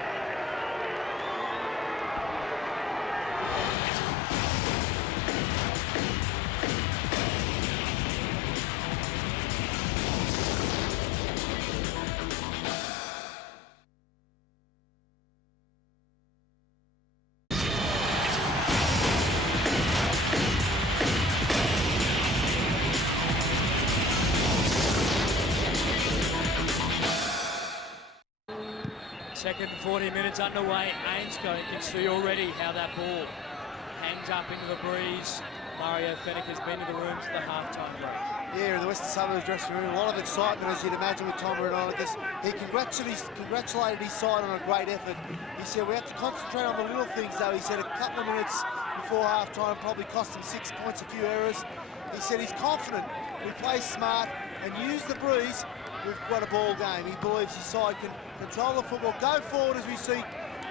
Second 40 minutes underway. Ainscough can see already how that ball hangs up into the breeze. Mario Fennick has been to the rooms at the halftime break. Yeah, in the Western Suburbs dressing room, a lot of excitement, as you'd imagine, with Tom Renonikas. He congratulated his side on a great effort. He said, we have to concentrate on the little things, though. He said a couple of minutes before halftime probably cost him 6 points, a few errors. He said he's confident. We play smart and use the breeze. We've got a ball game. He believes his side can control the football, go forward as we see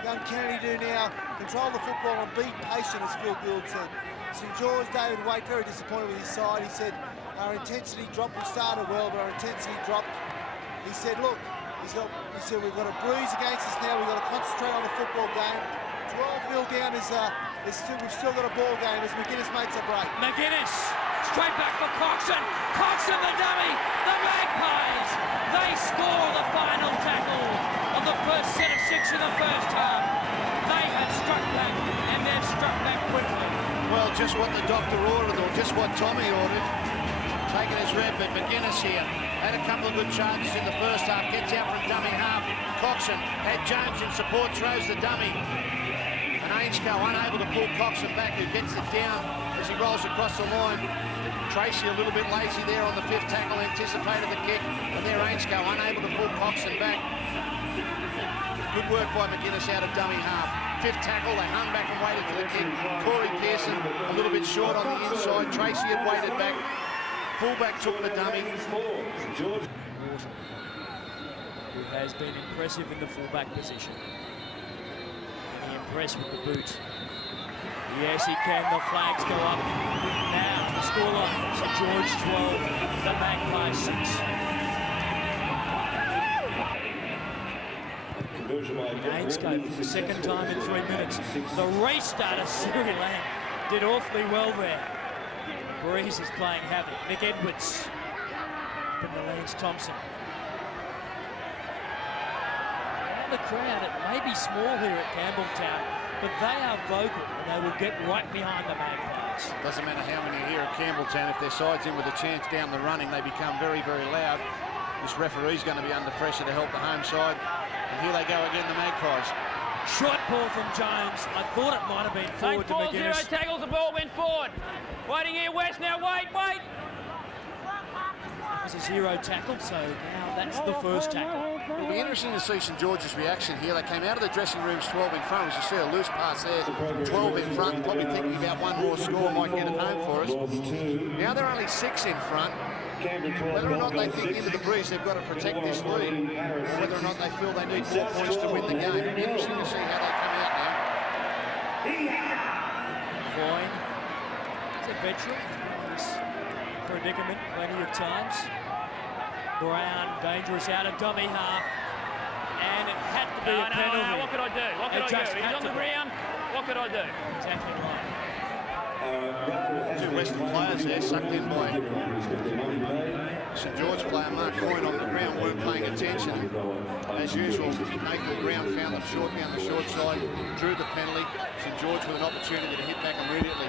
young Kennedy do now, control the football and be patient, as Phil Gould said. St George, David Waite, very disappointed with his side. He said, our intensity dropped. We started well, but our intensity dropped. He said, look, he said, we've got a breeze against us now. We've got to concentrate on the football game. 12-0 down we've still got a ball game as McGuinness makes a break. McGuinness, straight back for Coxon. Coxon the dummy. The Magpies, they score the final tackle on the first set of 6 in the first half. They have struck back, and they've struck back quickly. Well, just what the doctor ordered, or just what Tommy ordered. Taking his red, but McGuinness here had a couple of good charges in the first half. Gets out from dummy half. Coxon had Jones in support, throws the dummy. And Ainscough unable to pull Coxon back, who gets it down as he rolls across the line. Tracy a little bit lazy there on the 5th tackle, anticipated the kick, and there Ainscough unable to pull Coxon back. Good work by McGuinness out of dummy half. 5th tackle, they hung back and waited for the kick. Corey Pearson a little bit short on the inside. Tracy had waited back. Fullback took the dummy. Who has been impressive in the fullback position. Can he impress with the boot? Yes, he can. The flags go up. Now, the scoreline, St George 12, the Magpies 6. Ainscough for the second time in 3 minutes. The restarter, Siri Lamb, did awfully well there. Breeze is playing havoc. Nick Edwards up in the Lance Thompson. And the crowd, it may be small here at Campbelltown, but they are vocal and they will get right behind the Magpies. Doesn't matter how many are here at Campbelltown, if their side's in with a chance down the running, they become very, very loud. This referee's going to be under pressure to help the home side. And here they go again, the Magpies. Short ball from Jones. I thought it might have been forward to McGuinness. 0 tackles, the ball went forward. Waiting here, West, now wait. It was a 0 tackle, so now that's the first tackle. It'll be interesting to see St George's reaction here. They came out of the dressing rooms 12 in front. As you see a loose pass there, 12 in front, probably thinking about one more score might get it home for us. Now they're only 6 in front. Whether or not they think into the breeze, they've got to protect this lead. Or whether or not they feel they need more points to win the game. It'll be interesting to see how they come out now. Boyne is a veteran. He's been in this predicament plenty of times. Brown, dangerous out of dummy half. And it had to be a penalty. What could I do? He's on the ground. What could I do? Exactly right. Two Western players there sucked in by St George player Mark Coyne on the ground, weren't paying attention. As usual, Nathan Brown found them short down the short side, drew the penalty. St George with an opportunity to hit back immediately.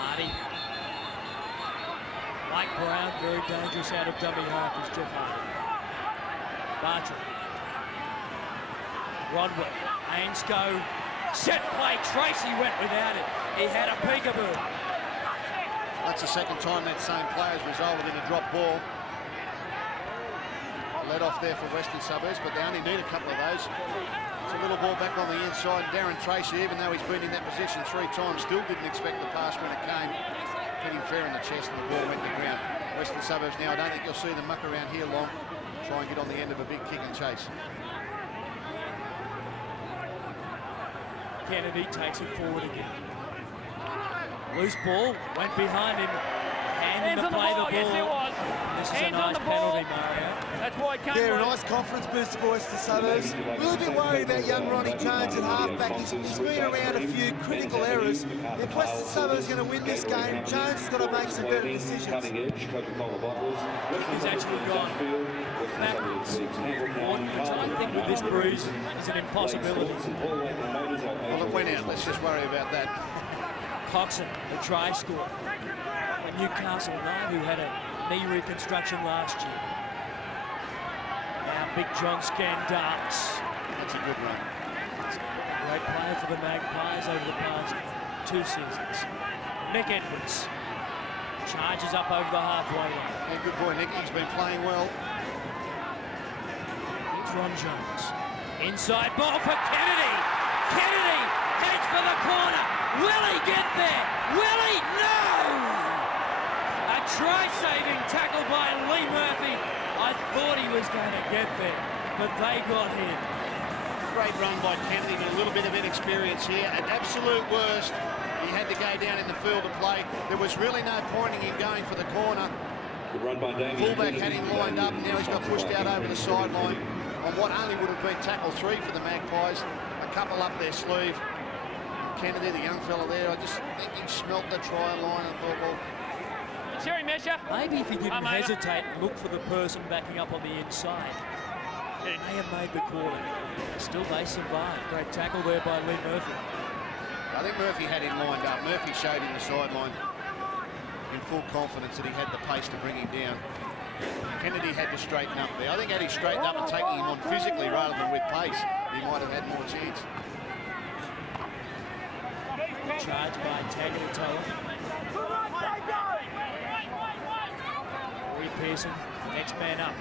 Hardy. Mike Brown, very dangerous out of dummy half is Jeff Hardy. Bartram. Rodwell. Ainscough. Set play. Tracy went without it. He had a peekaboo. That's the second time that same player has resulted in a drop ball. Led off there for Western Suburbs, but they only need a couple of those. It's a little ball back on the inside. Darren Tracy, even though he's been in that position 3 times, still didn't expect the pass when it came. Hit him fair in the chest and the ball went to the ground. Western Suburbs now, I don't think you'll see them muck around here long. Try and get on the end of a big kick and chase. Kennedy takes it forward again. Loose ball, went behind him. Hand in the play the ball. Yes, it was. This is Hands a on nice the ball. penalty, Mario. That's why it can't Yeah, a work. nice confidence boost for Western Suburbs. A little bit worried about young Ronnie Jones at halfback. He's been around a few critical errors. If Western Suburbs are going to win this game, Jones has got to make some better decisions. He's actually gone backwards, which I think with this bruise is an impossibility. Well, it went out. Let's just worry about that. Coxon, the try score. A Newcastle knight who had a knee reconstruction last year. Now Big John Scandales. That's a good run. Great player for the Magpies over the past 2 seasons. Nick Edwards charges up over the halfway line. Yeah, good boy, Nick. He's been playing well. Here's Ron Jones. Inside ball for Kennedy. Kennedy heads for the corner. Will he get there? Will he? No! A try-saving tackle by Lee Murphy. I thought he was going to get there, but they got him. Great run by Kennedy, but a little bit of inexperience here. At absolute worst, he had to go down in the field to play. There was really no point in him going for the corner. Fullback had him lined up, and now he's got pushed out over the sideline on what only would have been tackle 3 for the Magpies. A couple up their sleeve. Kennedy, the young fella there, I just think he smelt the try line and thought, well, Sherry Mesher. Maybe if he didn't hesitate and look for the person backing up on the inside, he may have made the calling. Still, they survived. Great tackle there by Lee Murphy. I think Murphy had him lined up. Murphy showed him the sideline in full confidence that he had the pace to bring him down. Kennedy had to straighten up there. I think had he straightened up and taken him on physically rather than with pace, he might have had more chance. Charged by Tagliatella. Corey Pearson, next man up.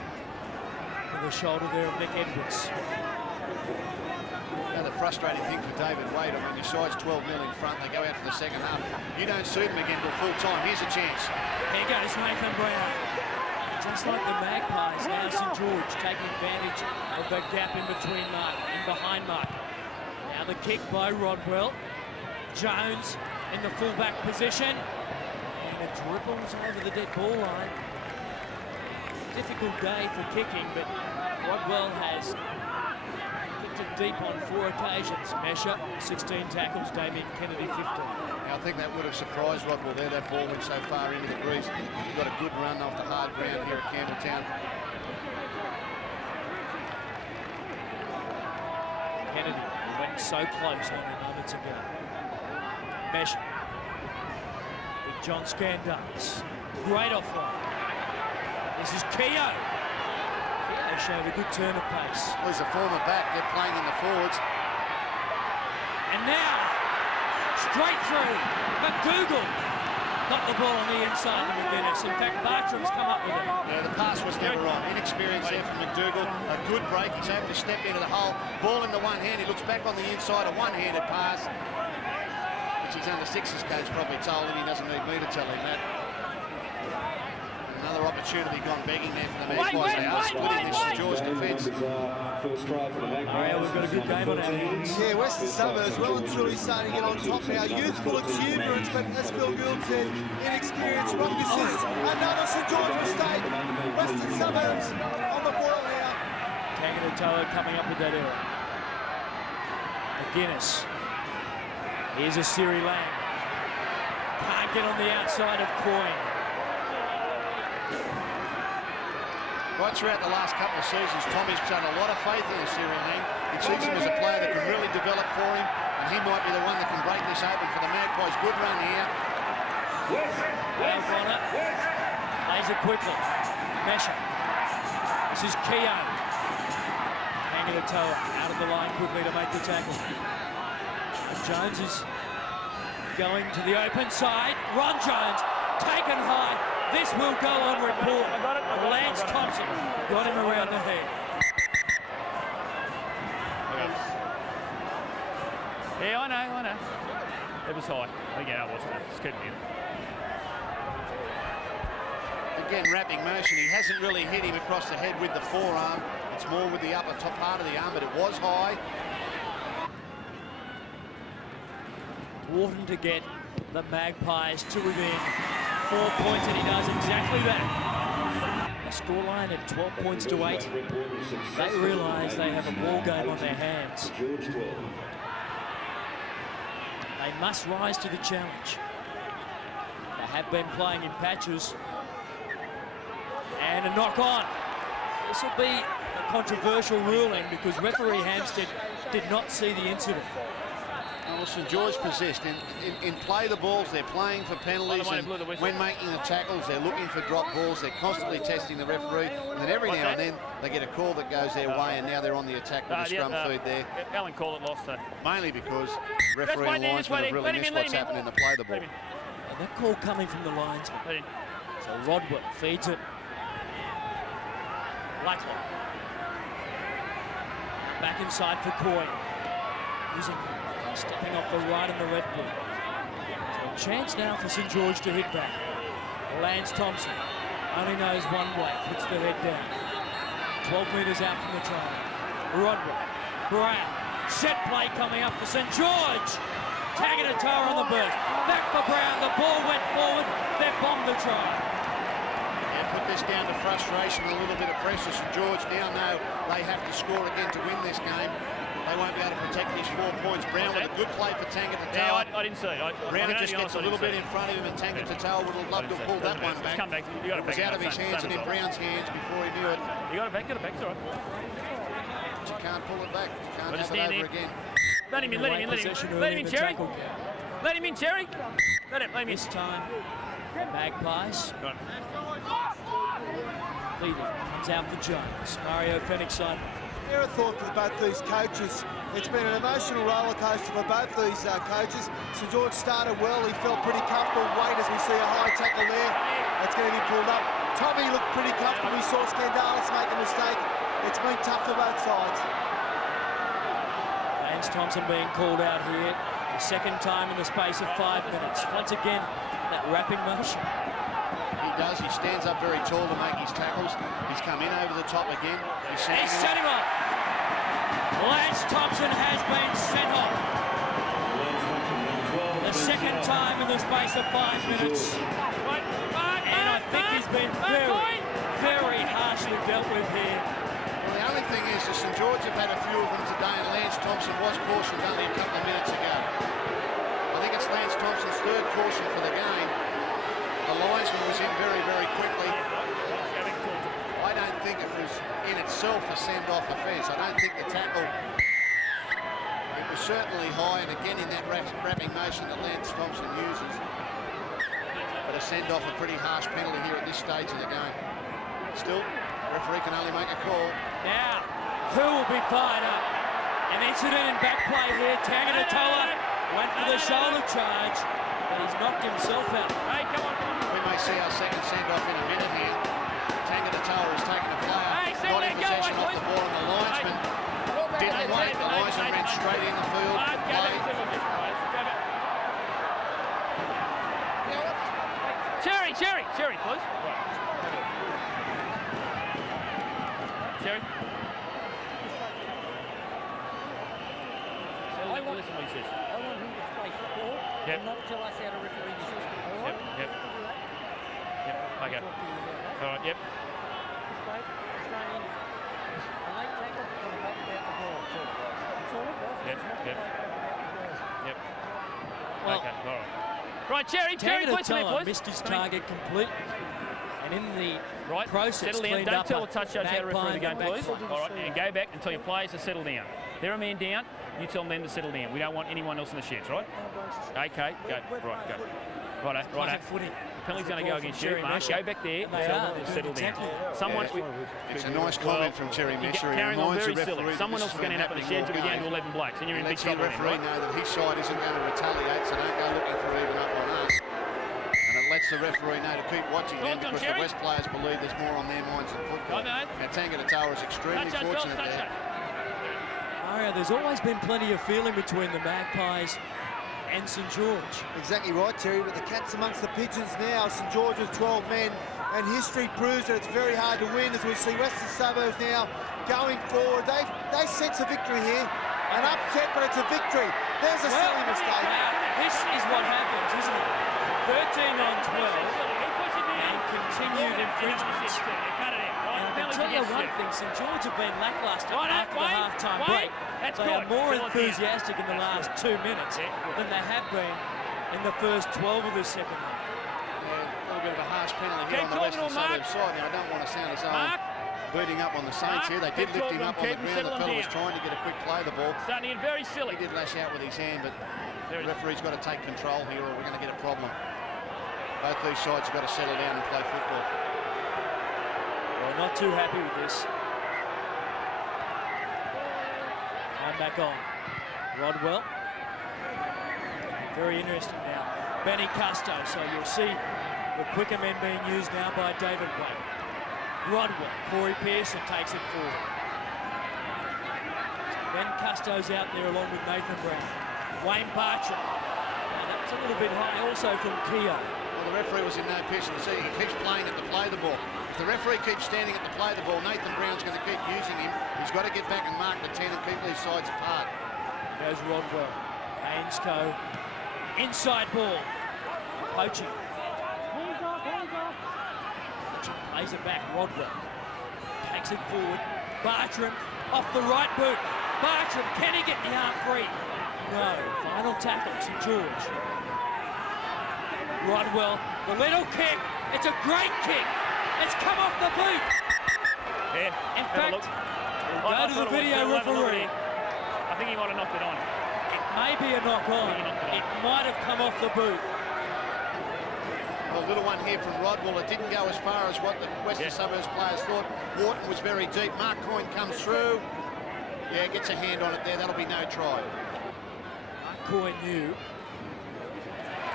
With the shoulder there of Nick Edwards. Now the frustrating thing for David Wade, when your side's 12 nil in front, they go out for the second half. You don't see them again till full time. Here's a chance. Here goes Nathan Brown. Just like the Magpies, now St George taking advantage of the gap in between Mark, in behind Mark. Now the kick by Rodwell. Jones in the fullback position. And it dribbles over the dead ball line. Difficult day for kicking, but Rodwell has kicked it deep on 4 occasions. Mesher, 16 tackles, Damien Kennedy, 15. Now, I think that would have surprised Rodwell there. That ball went so far into the grease. He got a good run off the hard ground here at Campbelltown. Kennedy went so close only moments ago. Mesher. Big John Scandales. Great offline. This is Keogh. Keogh showed a good turn of pace. Well, he's a former back. They're playing in the forwards. And now, straight through. McDougall got the ball on the inside of McGuinness. In fact, Bartram's come up with it. Yeah, the pass was never on. Inexperience there from McDougall. A good break. He's able to step into the hole. Ball in the one hand. He looks back on the inside. A one-handed pass. His under sixes coach probably told him. He doesn't need me to tell him that. Another opportunity gone begging there for the Magpies. They are splitting this St George defence. Mario, we've got a good game on our hands. Yeah, Western Suburbs well and truly starting to get on top now. Youthful exuberance, but as Phil Gould said, inexperience, wrong decisions. Another St George mistake. Western Suburbs on the boil now. Tagliatella coming up with that error. McGuinness. Here's a Siri Lang. get on the outside of Coyne. Right throughout the last couple of seasons, Tommy's shown a lot of faith in this Syrian man. He sees him as a player that can really develop for him, and he might be the one that can break this open for the Magpies. Good run here. Wave on it. Lays it quickly. Mesha. This is Keogh. Hanging the toe out of the line quickly to make the tackle. And Jones is going to the open side. Ron Jones taken high. This will go on report. Lance Thompson got him around the head. Yeah, I know. It was high. Yeah, I watched that. Just keep it in. Again, wrapping motion. He hasn't really hit him across the head with the forearm. It's more with the upper top part of the arm, but it was high. Wharton to get the Magpies to within 4 points, and he does exactly that. A scoreline at 12 points to 8. They realise they have a ball game on their hands. They must rise to the challenge. They have been playing in patches. And a knock on. This will be a controversial ruling because referee Hampstead did not see the incident. Well, St George possessed. In play the balls, they're playing for penalties, and when making the tackles, they're looking for drop balls. They're constantly testing the referee, and then every now and then they get a call that goes their way, and now they're on the attack with the scrum feed there. Alan called it lost, though. Mainly because referee and linesman have really missed what's happening to play the ball. And that call coming from the linesman. So Rodwell feeds it. Blacklock. Back inside for Coy. Stepping off the right in the red blue. So a chance now for St George to hit back. Lance Thompson only knows one way, puts the head down. 12 metres out from the try. Rodwell, Brown, set play coming up for St George. Tagatoa on the burst. Back for Brown, the ball went forward, they bombed the try. Yeah, put this down to frustration, a little bit of pressure. St George now know they have to score again to win this game. They won't be able to protect these 4 points. Brown with a good play for Tagatoa. Yeah, I didn't see it. Brown just gets a little bit in front of him, and Tagatoa would have loved to have pulled that one back. Come back. You got it back. It was out of his hands and in Brown's hands before he knew it. You got it back. It's all right. But you can't pull it back. You can't have it over again. Let him in, Cherry. Let him in, Cherry. Let him in. This time, Magpies. Leading comes out for Jones. Mario Fenwick's side. A thought for both these coaches. It's been an emotional roller coaster for both these coaches. St George started well. He felt pretty comfortable. Wait as we see a high tackle there. That's going to be pulled up. Tommy looked pretty comfortable. We saw Skandalis make a mistake. It's been tough for both sides. Lance Thompson being called out here. The second time in the space of 5 minutes. Once again, that wrapping motion. He does. He stands up very tall to make his tackles. He's come in over the top again. He's set him off. Lance Thompson has been sent off. The second time in the space of 5 minutes. And I think he's been very, very harshly dealt with here. Well, the only thing is that St George have had a few of them today, and Lance Thompson was cautioned only a couple of minutes ago. I think it's Lance Thompson's third caution for the game. The linesman was in very, very quickly. I don't think it was in itself a send-off offence. I don't think the tackle, it was certainly high, and again in that wrapping motion that Lance Thompson uses. But a send-off, a pretty harsh penalty here at this stage of the game. Still, referee can only make a call. Now, who will be fired up? An incident in back play here. Tagatoa went for the shoulder charge, but he's knocked himself out. Hey, come on. We may see our second send-off in a minute here. Tagatoa has taken a player, got in possession off the ball, and the linesman didn't wait. The linesman ran straight in the field. Cherry, please. Cherry. Listen what he says. I want him to stay support and not tell us how to referee the system. All right? Yep. Okay. All right, yep. Australian, a late tackle on the back about the ball. That's all it was. Yep. Well, Okay, all right. Right, Cherry, please come here, please. Missed his target completely. And in the process, settle down. cleaned Don't up tell a the touch judge how to referee the game, Magpie please. back All right, and go back and tell your players to settle down. They're a man down. You tell them to settle down. We don't want anyone else in the sheds, right? Okay, go. Right, go. Righto. footy. Penalty's going to go against you, Mark. Go back there and tell them to settle down. Someone. It's a nice comment from Cherry Mesher. Carrying on very silly. Someone else is going to end up in the sheds. You'll be down to 11 blokes, and you're in big trouble. Let the referee know that his side isn't going to retaliate, so don't go looking for even up on us. And it lets the referee know to keep watching them because the West players believe there's more on their minds than football. Now, Tangata is extremely fortunate there. Mario, there's always been plenty of feeling between the Magpies and St George. Exactly right, Terry, but the cat's amongst the pigeons now. St George with 12 men, and history proves that it's very hard to win, as we see Western Suburbs now going forward. They sense a victory here. An upset, but it's a victory. There's a silly mistake. This is what happens, isn't it? 13 on 12 and continued infringements. And I'll tell you one thing, St George have been lacklustre after the half-time break. They are more enthusiastic in the last 2 minutes than they have been in the first 12 of the second half. Yeah, a little bit of a harsh penalty here on the Western Suburbs side. Now, I don't want to sound as though I'm beating up on the Saints here. They did lift him up on the ground. The fellow was trying to get a quick play of the ball. Starting to get very silly. He did lash out with his hand, but the referee's got to take control here or we're going to get a problem. Both these sides have got to settle down and play football. Well, not too happy with this. I'm back on. Rodwell. Very interesting now. Benny Custo, so you'll see the quicker men being used now by David Wayne. Rodwell, Corey Pearson takes it forward. Ben Custo's out there along with Nathan Brown. Wayne Bartram. And that's a little bit high also from Keogh. Well, the referee was in no position to see. He keeps playing it to play the ball. If the referee keeps standing at the play the ball, Nathan Brown's going to keep using him. He's got to get back and mark the 10 and keep these sides apart. Goes Rodwell. Ainscough. Inside ball. Poaching. Lays it back. Rodwell. Takes it forward. Bartram off the right boot. Bartram, can he get the arm free? No. Final tackle, St George. Rodwell, the little kick. It's a great kick. It's come off the boot. Yeah, in fact, we'll go to the video referee. I think he might have knocked it on. It may be a knock on. It might have come off the boot. Well, a little one here from Rodwell. It didn't go as far as what the Western Suburbs players thought. Wharton was very deep. Mark Coyne comes through. Yeah, gets a hand on it there. That'll be no try. Mark Coyne knew.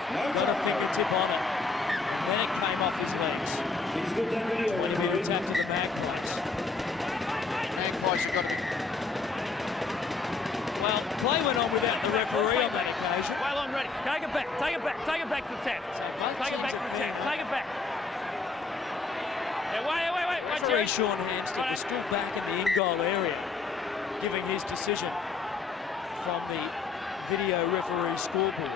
Got a fingertip on it. And then it came off his legs. 20-metre tap to the Magpies. Magpies have got to be... Well, play went on without the referee on that occasion. Well, I'm ready. Take it back to the tap. Take it back to the tap. Take it back. Now, wait, Referee Sean Hampstead was still back in the in-goal area, giving his decision from the video referee scoreboard.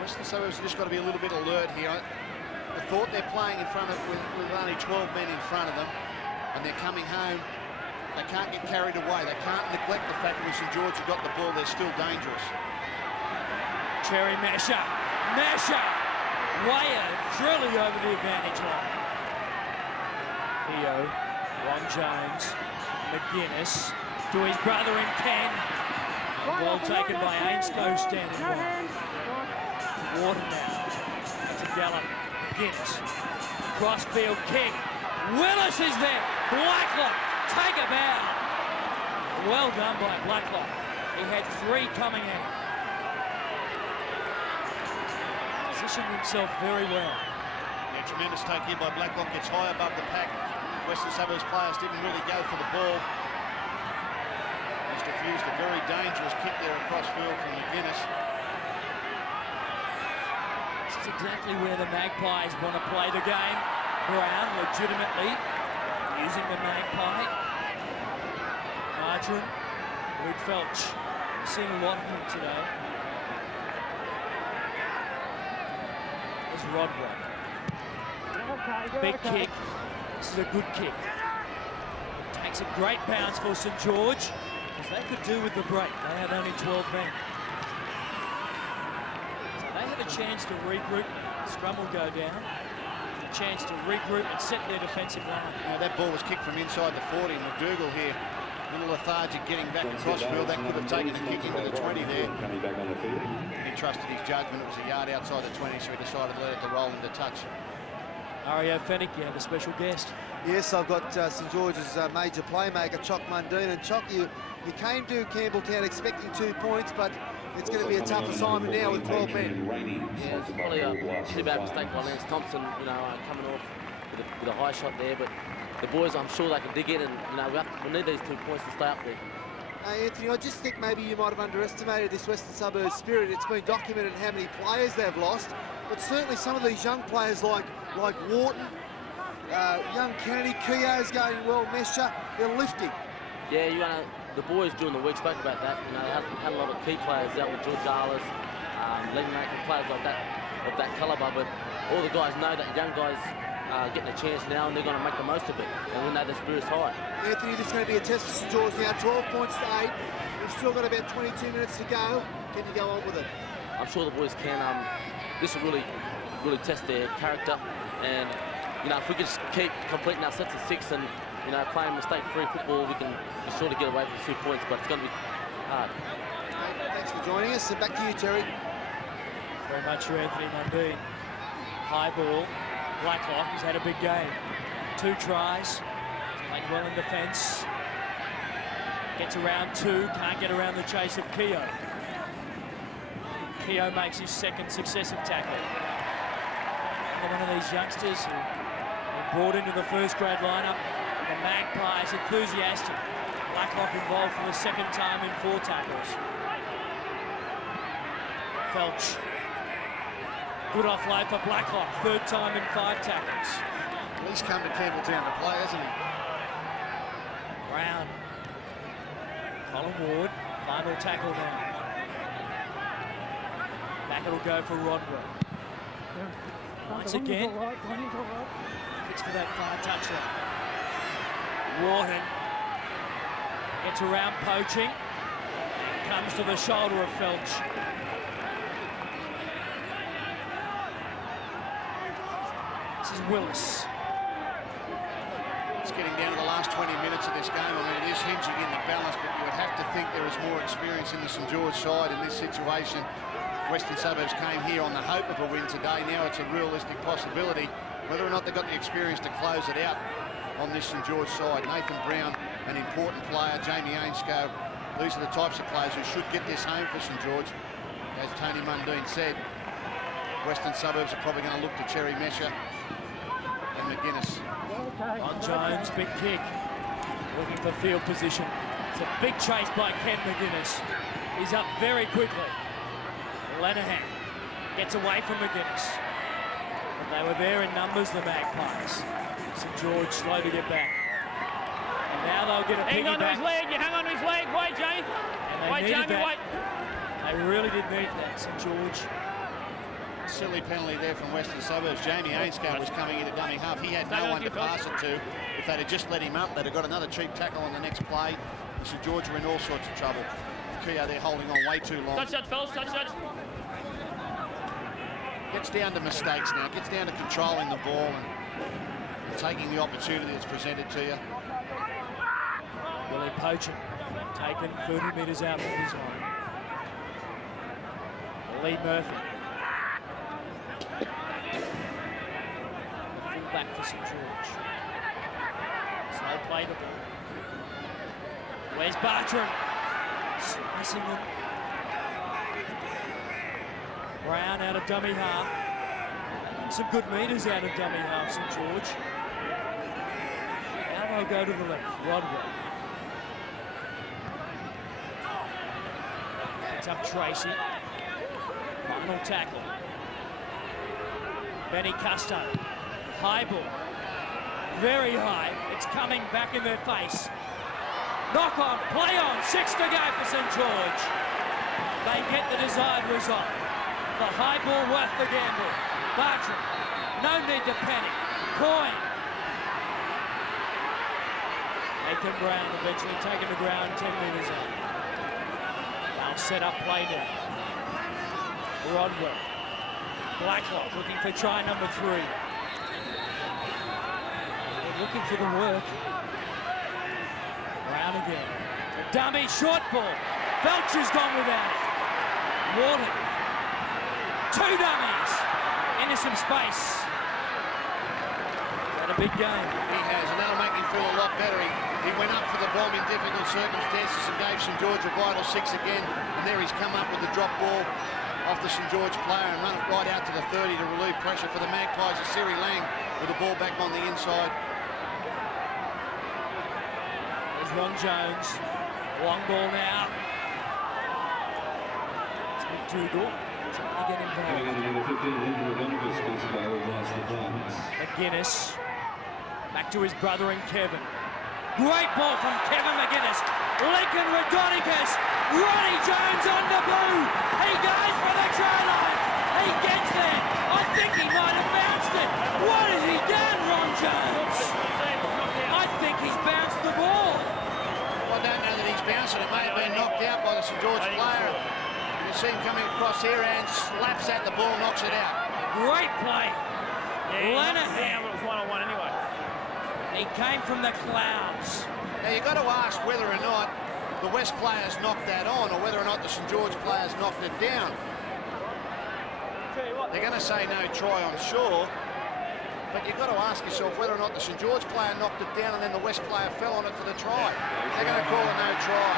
Western Suburbs have just got to be a little bit alert here. The thought they're playing in front of with only 12 men in front of them, and they're coming home. They can't get carried away. They can't neglect the fact that when St George have got the ball, they're still dangerous. Cherry Mesher. Way truly over the advantage line. Keogh, Ron Jones, McGuinness to his brother in Ken. Well taken by Ainscough standing wide. Wharton now. That's a gallop. McGuinness. Crossfield kick. Willis is there. Blacklock. Take a bow. Well done by Blacklock. He had 3 coming in. Positioned himself very well. Yeah, tremendous take here by Blacklock. Gets high above the pack. Western Suburbs players didn't really go for the ball. He's diffused a very dangerous kick there across field from McGuinness. This is exactly where the Magpies want to play the game. Brown legitimately using the Magpie. Margarine, Luke Felch. We've seen a lot of him today. There's Rodwell. Big kick. This is a good kick. Takes a great bounce for St George, as they could do with the break. They have only 12 men. chance to regroup. Scrum will go down. A chance to regroup and set their defensive line. Now, that ball was kicked from inside the 40. McDougall here, a little lethargic getting back across field. That could have taken a kick into the 20 there. He trusted his judgment. It was a yard outside the 20, so he decided to let it roll into touch. Ario Fennick, you have a special guest. Yes, I've got St George's major playmaker, Chock Mundine. And Chock, you came to Campbelltown expecting 2 points, but it's going to be a tough assignment now with 12 men. Yeah, it's probably a pretty bad mistake by Lance Thompson, coming off with a high shot there. But the boys, I'm sure they can dig in, and we need these 2 points to stay up there. Anthony, I just think maybe you might have underestimated this Western Suburbs spirit. It's been documented how many players they've lost, but certainly some of these young players like Wharton, young Kennedy, Keogh's going well, Mesha, they're lifting. Yeah, the boys during the week spoke about that. They had a lot of key players out with George Arlis, Lingmaker, players like that, of that calibre, but all the guys know that young guys are getting a chance now and they're going to make the most of it, and we know the spirit's high. Anthony, this is going to be a test for St George now, 12 points to 8. We've still got about 22 minutes to go. Can you go on with it? I'm sure the boys can. This will really test their character, and if we can just keep completing our sets of 6 and playing mistake-free football, we can be sure to get away with 2 points, but it's going to be hard. Thanks for joining us, and back to you, Terry. Very much for Anthony Mundine. High ball. Blacklock has had a big game. 2 tries. Played well in defence. Gets around 2. Can't get around the chase of Keogh. Keogh makes his second successive tackle. One of these youngsters who been brought into the first grade lineup. The Magpies enthusiastic. Blacklock involved for the second time in 4 tackles. Felch. Good offload for Blacklock. 3rd time in 5 tackles. Well, he's come to Campbelltown to play, hasn't he? Brown. Colin Ward. Final tackle now. Back it'll go for Rodwell. Once again, it's for that far touchline. Wharton gets around poaching. Comes to the shoulder of Felch. This is Willis. It's getting down to the last 20 minutes of this game. I mean, it is hinging in the balance, but you would have to think there is more experience in the St George side in this situation. Western Suburbs came here on the hope of a win today. Now it's a realistic possibility. Whether or not they've got the experience to close it out on this St George side. Nathan Brown, an important player. Jamie Ainscough. These are the types of players who should get this home for St George. As Tony Mundine said, Western Suburbs are probably going to look to Cherry Mesha and McGuinness. On Jones, big kick. Looking for field position. It's a big chase by Ken McGuinness. He's up very quickly. Lenihan gets away from McGuinness. But they were there in numbers, the Magpies. St George slow to get back. And now they'll get a piggyback. Hang on to his leg, you hang on to his leg. Wait, Jamie. Wait, Jamie, wait. They really did need that, St George. Silly penalty there from Western Suburbs. Jamie Ainscough was coming in at dummy half. He had no one to pass it to. If they'd have just let him up, they'd have got another cheap tackle on the next play. And St George are in all sorts of trouble. Keogh, they're holding on way too long. Touch that, fellas, touch that. Gets down to mistakes now. Gets down to controlling the ball and taking the opportunity that's presented to you. Willie Poaching taken 30 metres out of his line. Lee Murphy. Full back for St George. Slow play the ball. Where's Bartram? Slicing them. Brown out of dummy half. Some good metres out of dummy half, St George. Now they'll go to the left. Rodwell. It's up Tracy. Final tackle. Benny Custo. High ball. Very high. It's coming back in their face. Knock on, play on. 6 to go for St George. They get the desired result. The high ball worth the gamble. Bartram, no need to panic. Coyne. Nathan Brown eventually taking the ground 10 metres out. They'll set up play now. Rodwell. Blacklock looking for try number 3. They're looking for the work. Brown again. A dummy, short ball. Belcher's gone without it. Wharton. 2 dummies into some space. Had a big game. He has, and that'll make him feel a lot better. He went up for the bomb in difficult circumstances and gave St George a vital 6 again, and there he's come up with the drop ball off the St George player and run it right out to the 30 to relieve pressure for the Magpies. It's Siri Lang with the ball back on the inside. There's Ron Jones. Long ball now. It's McDougall trying to get involved. McGuinness. Back to his brother and Kevin. Great ball from Kevin McGuinness. Lincoln Rodonicus. Ronnie Jones on the blue. He goes for the try line. He gets there. I think he might have bounced it. What has he done, Ron Jones? I think he's bounced the ball. Well, I don't know that he's bounced it. It may have been knocked out by the St George player. You see him coming across here and slaps at the ball, knocks it out. Great play. Yeah, it was 1-on-1 anyway. He came from the clouds. Now, you've got to ask whether or not the West players knocked that on or whether or not the St George players knocked it down. They're going to say no try, I'm sure, but you've got to ask yourself whether or not the St George player knocked it down and then the West player fell on it for the try. They're going to call it no try.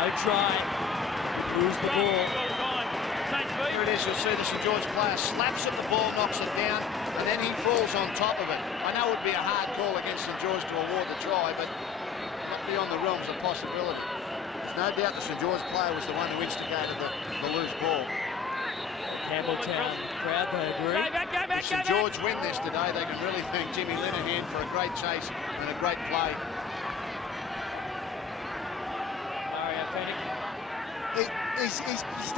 No try. Lose the ball. Here it is, you'll see the St George player slaps at the ball, knocks it down, and then he falls on top of it. I know it would be a hard call against St George to award the try, but not beyond the realms of possibility. There's no doubt the St George player was the one who instigated the loose ball. Campbelltown crowd, they agree. If St George win this today, they can really thank Jimmy Linehan for a great chase and a great play. Mario Fennick. He's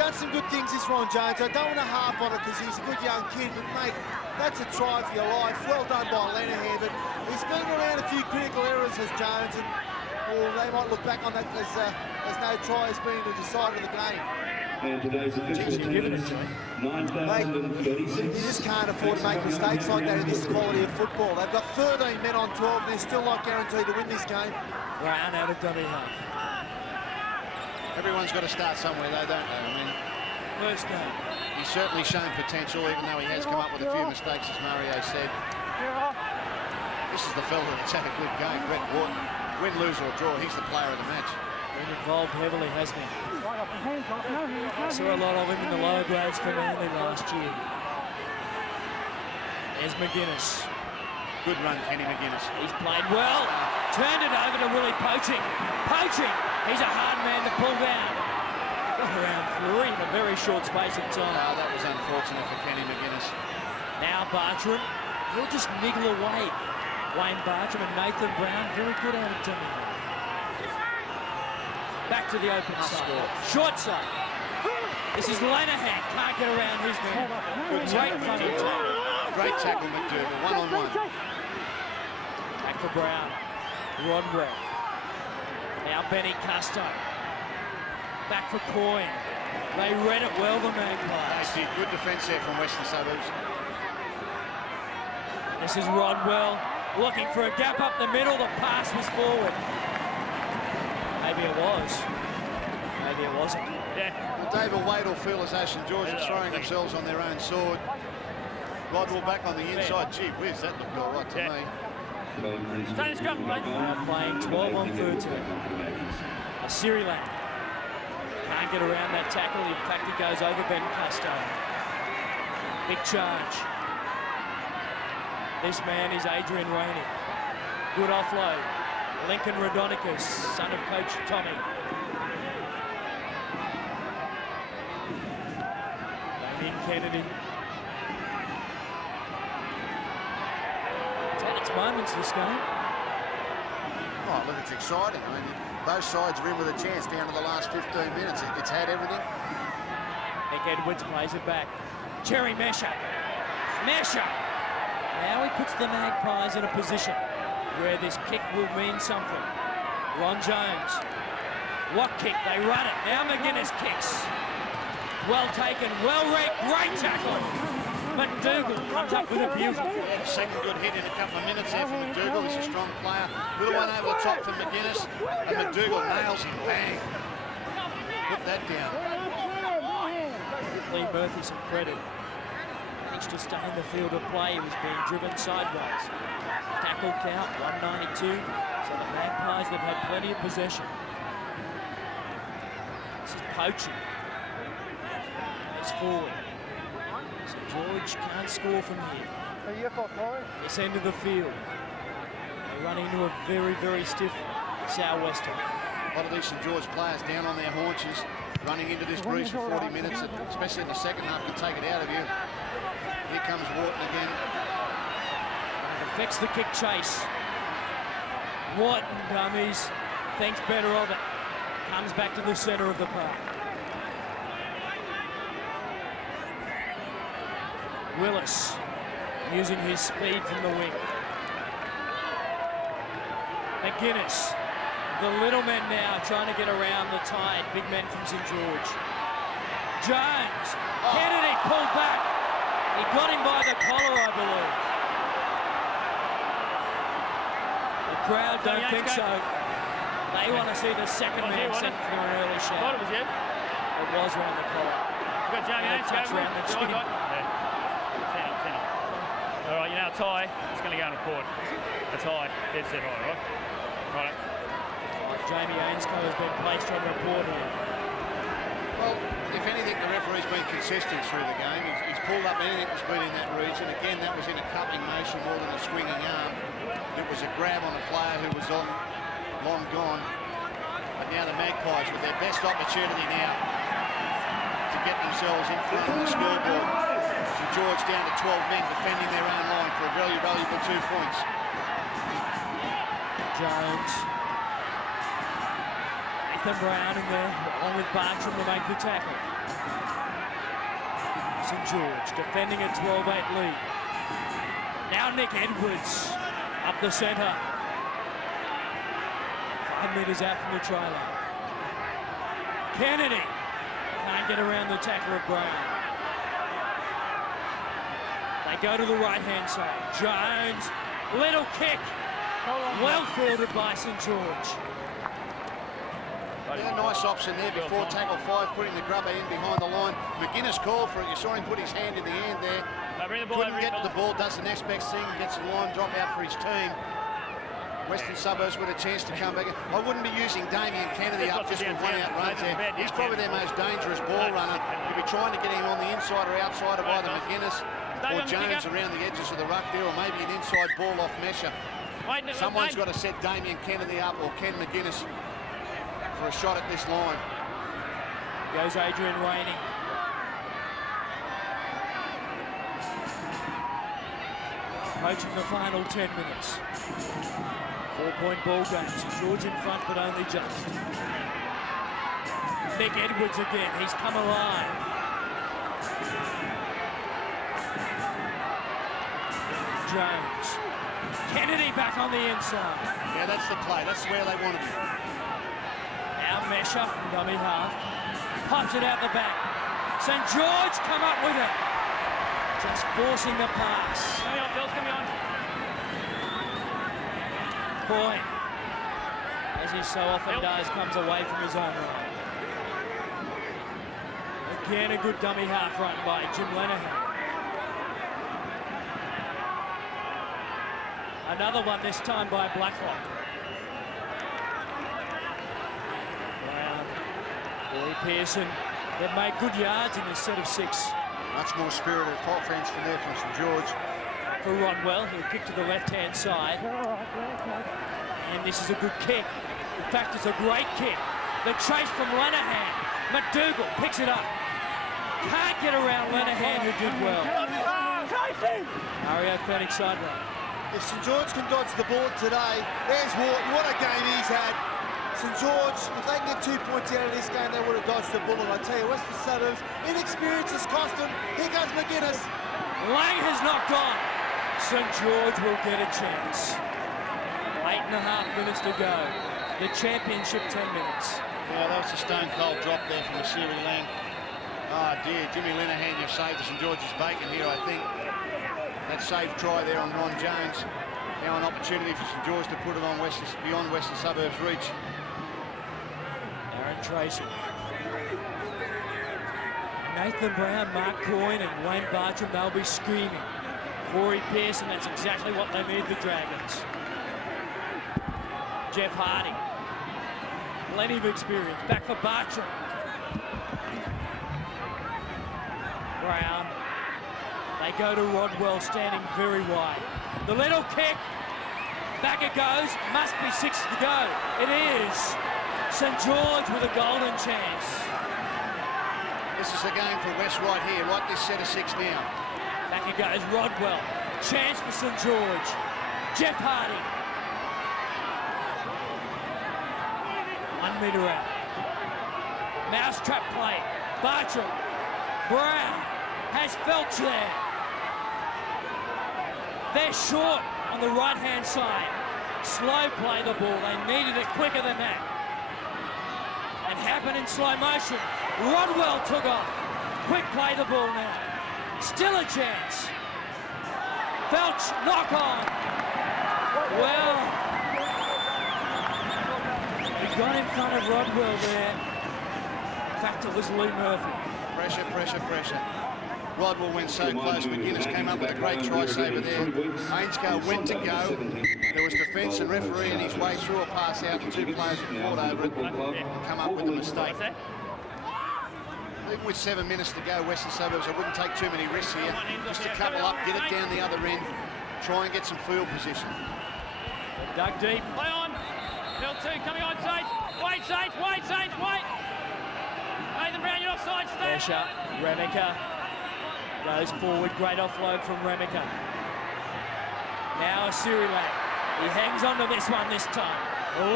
done some good things, this Ron Jones. I don't want to harp on it because he's a good young kid, but mate, that's a try for your life. Well done by Linehan, but he's been around a few critical errors as Jones, and they might look back on that as no try has been the decider of the game. And today's official attendance, 9,036. You just can't afford to make mistakes like that in this quality of football. They've got 13 men on 12, and they're still not guaranteed to win this game. Brown out of dummy half. Everyone's got to start somewhere, though, don't they? I mean, First game. he's certainly shown potential, even though he has come up with a few mistakes, as Mario said. This is the fella that's had a good game, Brett Wharton. Win, lose or draw, he's the player of the match. Been involved heavily, hasn't he? I saw a lot of him in the lower grades for Manly last year. There's McGuinness. Good run, Kenny McGuinness. He's played well. Turned it over to Willie Poaching. Poaching. He's a hard man to pull down. Got around 3 in a very short space of time. Oh, that was unfortunate for Kenny McGuinness. Now Bartram. He'll just niggle away. Wayne Bartram and Nathan Brown. Very good out of dummy. Back to the open side. Short side. This is Lanahan. Can't get around his man. Great funny tackle. Great tackle, McDougall. One-on-one. Back for Brown. Rodwell. Now Benny Custo. Back for Coyne. They read it well, the Magpies. They did. Good defence there from Western Suburbs. This is Rodwell looking for a gap up the middle. The pass was forward. Maybe it was. Maybe it wasn't. Yeah. Well, David Wade will feel as though St George are throwing themselves on their own sword. Rodwell back on the inside. Gee whiz, that looked all right to me. Stay scrum, mate. Now playing 12 on 13. Siri Lang. Can't get around that tackle. In fact, he goes over Ben Custo. Big charge. This man is Adrian Rainey. Good offload. Lincoln Rodonicus, son of Coach Tommy. Damien Kennedy. It's had its moments, this game. Oh, look, it's exciting. I mean, both sides are in with a chance down to the last 15 minutes. It's had everything. Nick Edwards plays it back. Jerry Mesher. Mesher. Now he puts the Magpies in a position where this kick will mean something. Ron Jones. What kick? They run it. Now McGuinness kicks. Well taken, well read, great tackle. McDougall comes up with a beauty. Yeah, second good hit in a couple of minutes there from McDougall. He's a strong player. Little one over the top from McGuinness. And McDougall nails him. Bang. Put that down. Lee Murphy some credit. Managed to stay in the field of play. He was being driven sideways. Tackle count, 192. So the Magpies, they've had plenty of possession. This is poaching. It's forward. St George can't score from here. This end of the field. They run into a very, very stiff Southwestern. A lot of these St George players down on their haunches, running into this breeze for 40 minutes, especially in the second half, can take it out of you. Here comes Wharton again. And it affects the kick chase. Wharton, dummies, thinks better of it. Comes back to the centre of the park. Willis using his speed from the wing. McGuinness, the little men now trying to get around the tide, big men from St George. Jones, Kennedy pulled back. He got him by the collar, I believe. The crowd don't think so. They want to see the second man sent for an early shot. Thought it was you. It was around the collar. We've got Jamie Haynes touch going. around the Yeah, chin. Center. All right, you know a tie. It's going to go in a court. A tie. Dead set right, right? Right. Jamie Ainscoe has been placed on report here. Well, if anything, the referee's been consistent through the game. He's pulled up anything that's been in that region. Again, that was in a coupling motion more than a swinging arm. It was a grab on a player who was on long gone. But now the Magpies with their best opportunity now to get themselves in front of the scoreboard. St George down to 12 men defending their own line for a very valuable 2 points. Jones. Nathan Brown in there, along with Bartram to make the tackle. St George defending a 12-8 lead. Now Nick Edwards up the centre. 5 metres out from the try line. Kennedy can't get around the tackle of Brown. They go to the right-hand side. Jones, little kick. Well fielded by St George. Yeah, nice option there before tackle 5, putting the grubber in behind the line. McGuinness called for it. You saw him put his hand in the air there. Couldn't get to the ball, does the next best thing, gets a line drop out for his team. Western Suburbs with a chance to come back. I wouldn't be using Damien Kennedy up just with one out runs there. He's probably their most dangerous ball runner. You'll be trying to get him on the inside or outside of either McGuinness or Jones around the edges of the ruck there, or maybe an inside ball off Mesher. Someone's got to set Damien Kennedy up, or Ken McGuinness, for a shot at this line. Goes Adrian Rainey. Approaching the final 10 minutes. 4-point ball game. St George in front, but only just. Nick Edwards again. He's come alive. Jones. Kennedy back on the inside. Yeah, that's the play. That's where they wanted him. Now Mesher, dummy half. Pops it out the back. St George come up with it. Just forcing the pass. Come on, Phil's coming on. Boy, as he so often does, comes away from his own line. Again, a good dummy half run by Jim Lenahan. Another one this time by Blacklock. Brown, Roy Pearson. They've made good yards in this set of 6. Much more spirited offense from there from St George. For Rodwell, he'll kick to the left-hand side. And this is a good kick. In fact, it's a great kick. The chase from Lenahan. McDougall picks it up. Can't get around Lenahan, who did well. Mario Fenix side run. If St George can dodge the board today, there's Wharton. What a game he's had. St George, if they can get 2 points out of this game, they would have dodged the bullet. I tell you, Western Suburbs, inexperience has cost them. Here comes McGuinness. Lang has knocked on. St George will get a chance. 8.5 minutes to go. The championship 10 minutes. Yeah, that was a stone cold drop there from Asiri Lang. Oh dear, Jimmy Linehan, you've saved the St George's bacon here, I think. That safe try there on Ron Jones. Now an opportunity for St George to put it on beyond Western Suburbs reach. Aaron Tracy. Nathan Brown, Mark Coyne and Wayne Bartram, they'll be screaming. Corey Pearson, that's exactly what they need, the Dragons. Jeff Hardy. Plenty of experience. Back for Bartram. Brown. They go to Rodwell, standing very wide. The little kick. Back it goes. Must be 6 to go. It is. St George with a golden chance. This is the game for West right here, right this set of 6 now. Back it goes. Rodwell. Chance for St George. Jeff Hardy. 1 metre out. Mousetrap play. Bartram. Brown has Felch there. They're short on the right-hand side. Slow play the ball. They needed it quicker than that. It happened in slow motion. Rodwell took off. Quick play the ball now. Still a chance. Felch, knock on. Well, he got in front of Rodwell there. In fact, it was Lee Murphy. Pressure, pressure, pressure. Rodwell went so close. McGuinness came up with a great try saver there. Ainscough went to go. There was defence and referee in his way through a pass out and 2 players fought over it. Come up with a mistake. Even with 7 minutes to go, Western Suburbs, I wouldn't take too many risks here. Just a couple up, get it down the other end, try and get some field position. Dug deep. Play on. Field 2 coming on, Saints. Wait, Saints, wait, Saints, wait. Nathan Brown, you're offside. Stay. Pressure. Remica goes forward. Great offload from Remica. Now a Sirilak. He hangs on to this one this time.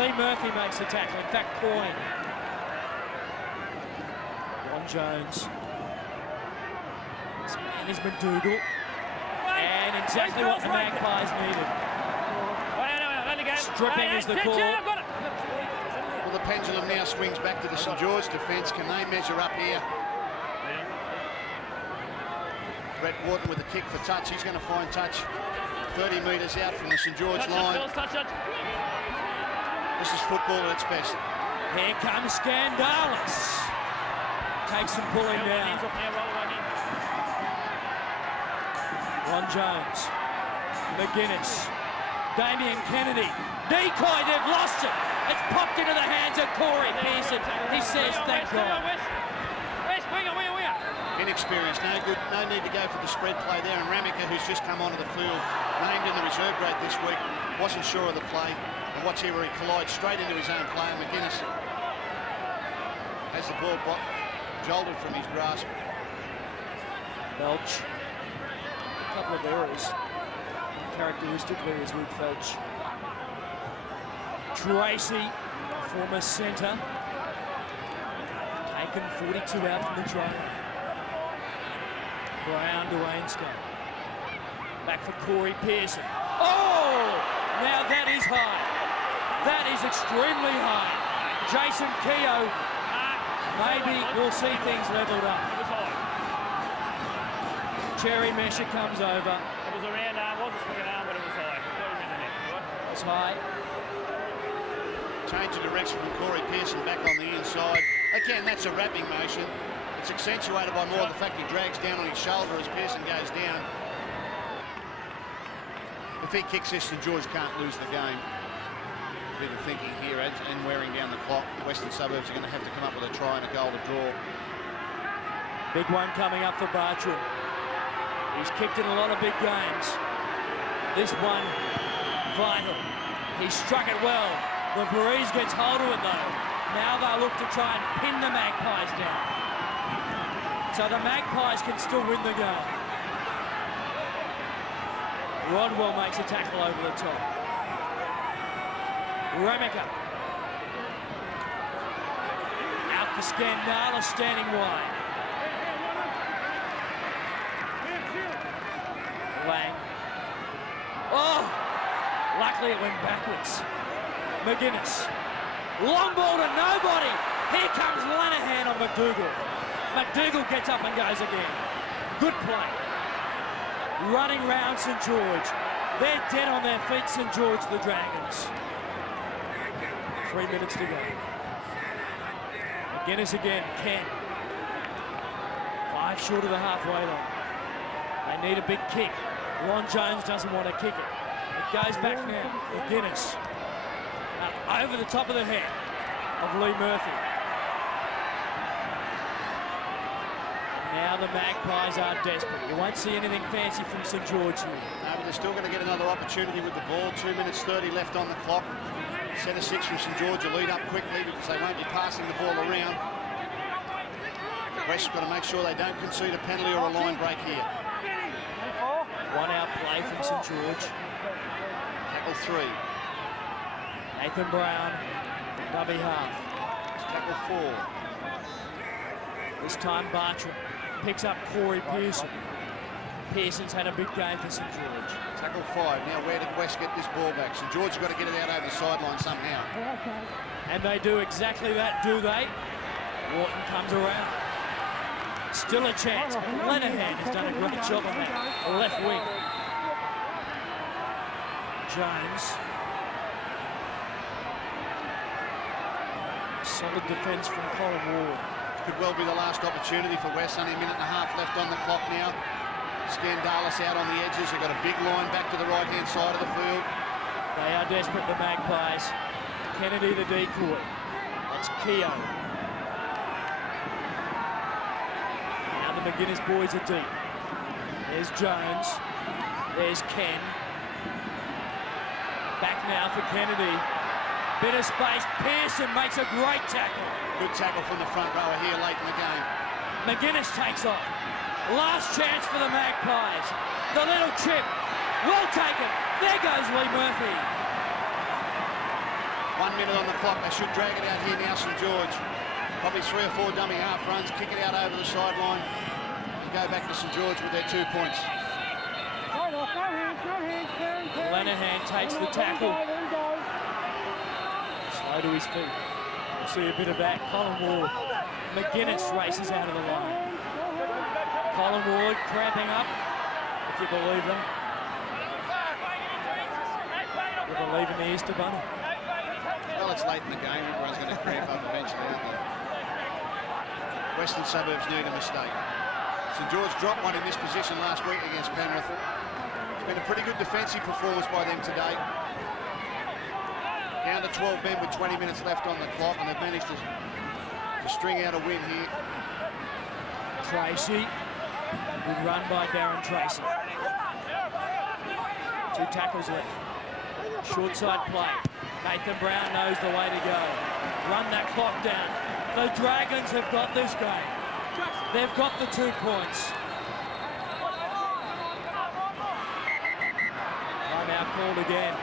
Lee Murphy makes the tackle. In fact, Coyne. Ron Jones. And is McDougall. And exactly what the Magpies needed. Stripping is the call. Well, the pendulum now swings back to the St George defence. Can they measure up here? Brett Wharton with a kick for touch. He's going to find touch 30 metres out from the St George line. This is football at its best. Here comes Scandalis. Takes some pulling down. Ron Jones. McGuinness. Damien Kennedy. Decoy, they've lost it. It's popped into the hands of Corey Pearson. He says, thank God. Inexperienced, no good, no need to go for the spread play there. And Ramica, who's just come onto the field, named in the reserve grade this week, wasn't sure of the play. And watch here where he collides straight into his own player. McGuinness has the ball jolted from his grasp. Felch. A couple of errors. Characteristic errors with Felch. Tracy, former centre. Taken 42 out from the try. Brown to Ainscough. Back for Corey Pearson. Oh! Now that is high. That is extremely high. Jason Keogh. Maybe we'll see things levelled up. Cherry Mesher comes over. It was a round arm, wasn't a swinging arm, but it was high. It's high. Change of direction from Corey Pearson back on the inside. Again, that's a wrapping motion. It's accentuated by more of the fact he drags down on his shoulder as Pearson goes down. If he kicks this, St George can't lose the game. A bit of thinking here and wearing down the clock. Western Suburbs are going to have to come up with a try and a goal to draw. Big one coming up for Bartram. He's kicked in a lot of big games. This one, vital. He struck it well. The Breeze gets hold of it though. Now they'll look to try and pin the Magpies down. So the Magpies can still win the game. Rodwell makes a tackle over the top. Remica. Out for Scandala, standing wide. Lang. Oh! Luckily it went backwards. McGuinness. Long ball to nobody. Here comes Lenihan on McDougall. McDougall gets up and goes again. Good play. Running round St George. They're dead on their feet, St George, the Dragons. 3 minutes to go. McGuinness again, Ken. 5 short of the halfway line. They need a big kick. Ron Jones doesn't want to kick it. It goes back now. McGuinness. Over the top of the head of Lee Murphy. Now the Magpies are desperate. You won't see anything fancy from St George here. No, but they're still going to get another opportunity with the ball. 2 minutes 30 left on the clock. Set of 6 from St George will lead up quickly because they won't be passing the ball around. West's got to make sure they don't concede a penalty or a line break here. 1 out play from St George. Tackle 3. Nathan Brown, dummy half. Tackle 4. This time Bartram picks up Corey Pearson. Pearson's had a big game for St George. Tackle 5. Now where did West get this ball back? St George has got to get it out over the sideline somehow. And they do exactly that, do they? Wharton comes around. Still a chance. Lenahan has done a great job on that left wing. Jones. Solid defence from Colin Ward. Could well be the last opportunity for West. Only a minute and a half left on the clock now. Scandalis out on the edges. They've got a big line back to the right-hand side of the field. They are desperate, the Magpies. Kennedy the decoy. That's Keogh. Now the McGuinness boys are deep. There's Jones. There's Ken. Back now for Kennedy. Bit of space. Pearson makes a great tackle. Good tackle from the front rower here late in the game. McGuinness takes off. Last chance for the Magpies. The little chip. Well taken. There goes Lee Murphy. 1 minute on the clock. They should drag it out here now, St George. Probably 3 or 4 dummy half runs. Kick it out over the sideline. And go back to St George with their 2 points. Lenahan takes the tackle. Slow to his feet. We'll see a bit of that. Colin Ward. McGuinness races out of the line. Colin Ward cramping up, if you believe that. You believe in the Easter Bunny. Well, it's late in the game. Everyone's going to cramp up eventually, aren't they? Western Suburbs need a mistake. St George dropped one in this position last week against Penrith. It's been a pretty good defensive performance by them today. Down to 12 men with 20 minutes left on the clock, and they've managed to string out a win here. Tracy. Good run by Darren Tracy. 2 tackles left. Short side play. Nathan Brown knows the way to go. Run that clock down. The Dragons have got this game. They've got the 2 points. Timeout called again.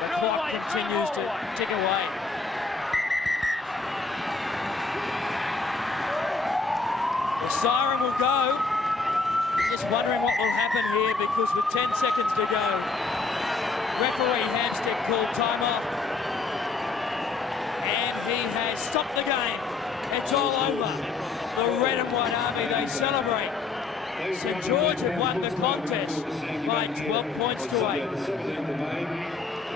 The clock continues to tick away. The siren will go. Just wondering what will happen here because with 10 seconds to go, referee Hamstick called time off. And he has stopped the game. It's all over. The Red and White Army, they celebrate. St George have won the contest by 12 points to 8.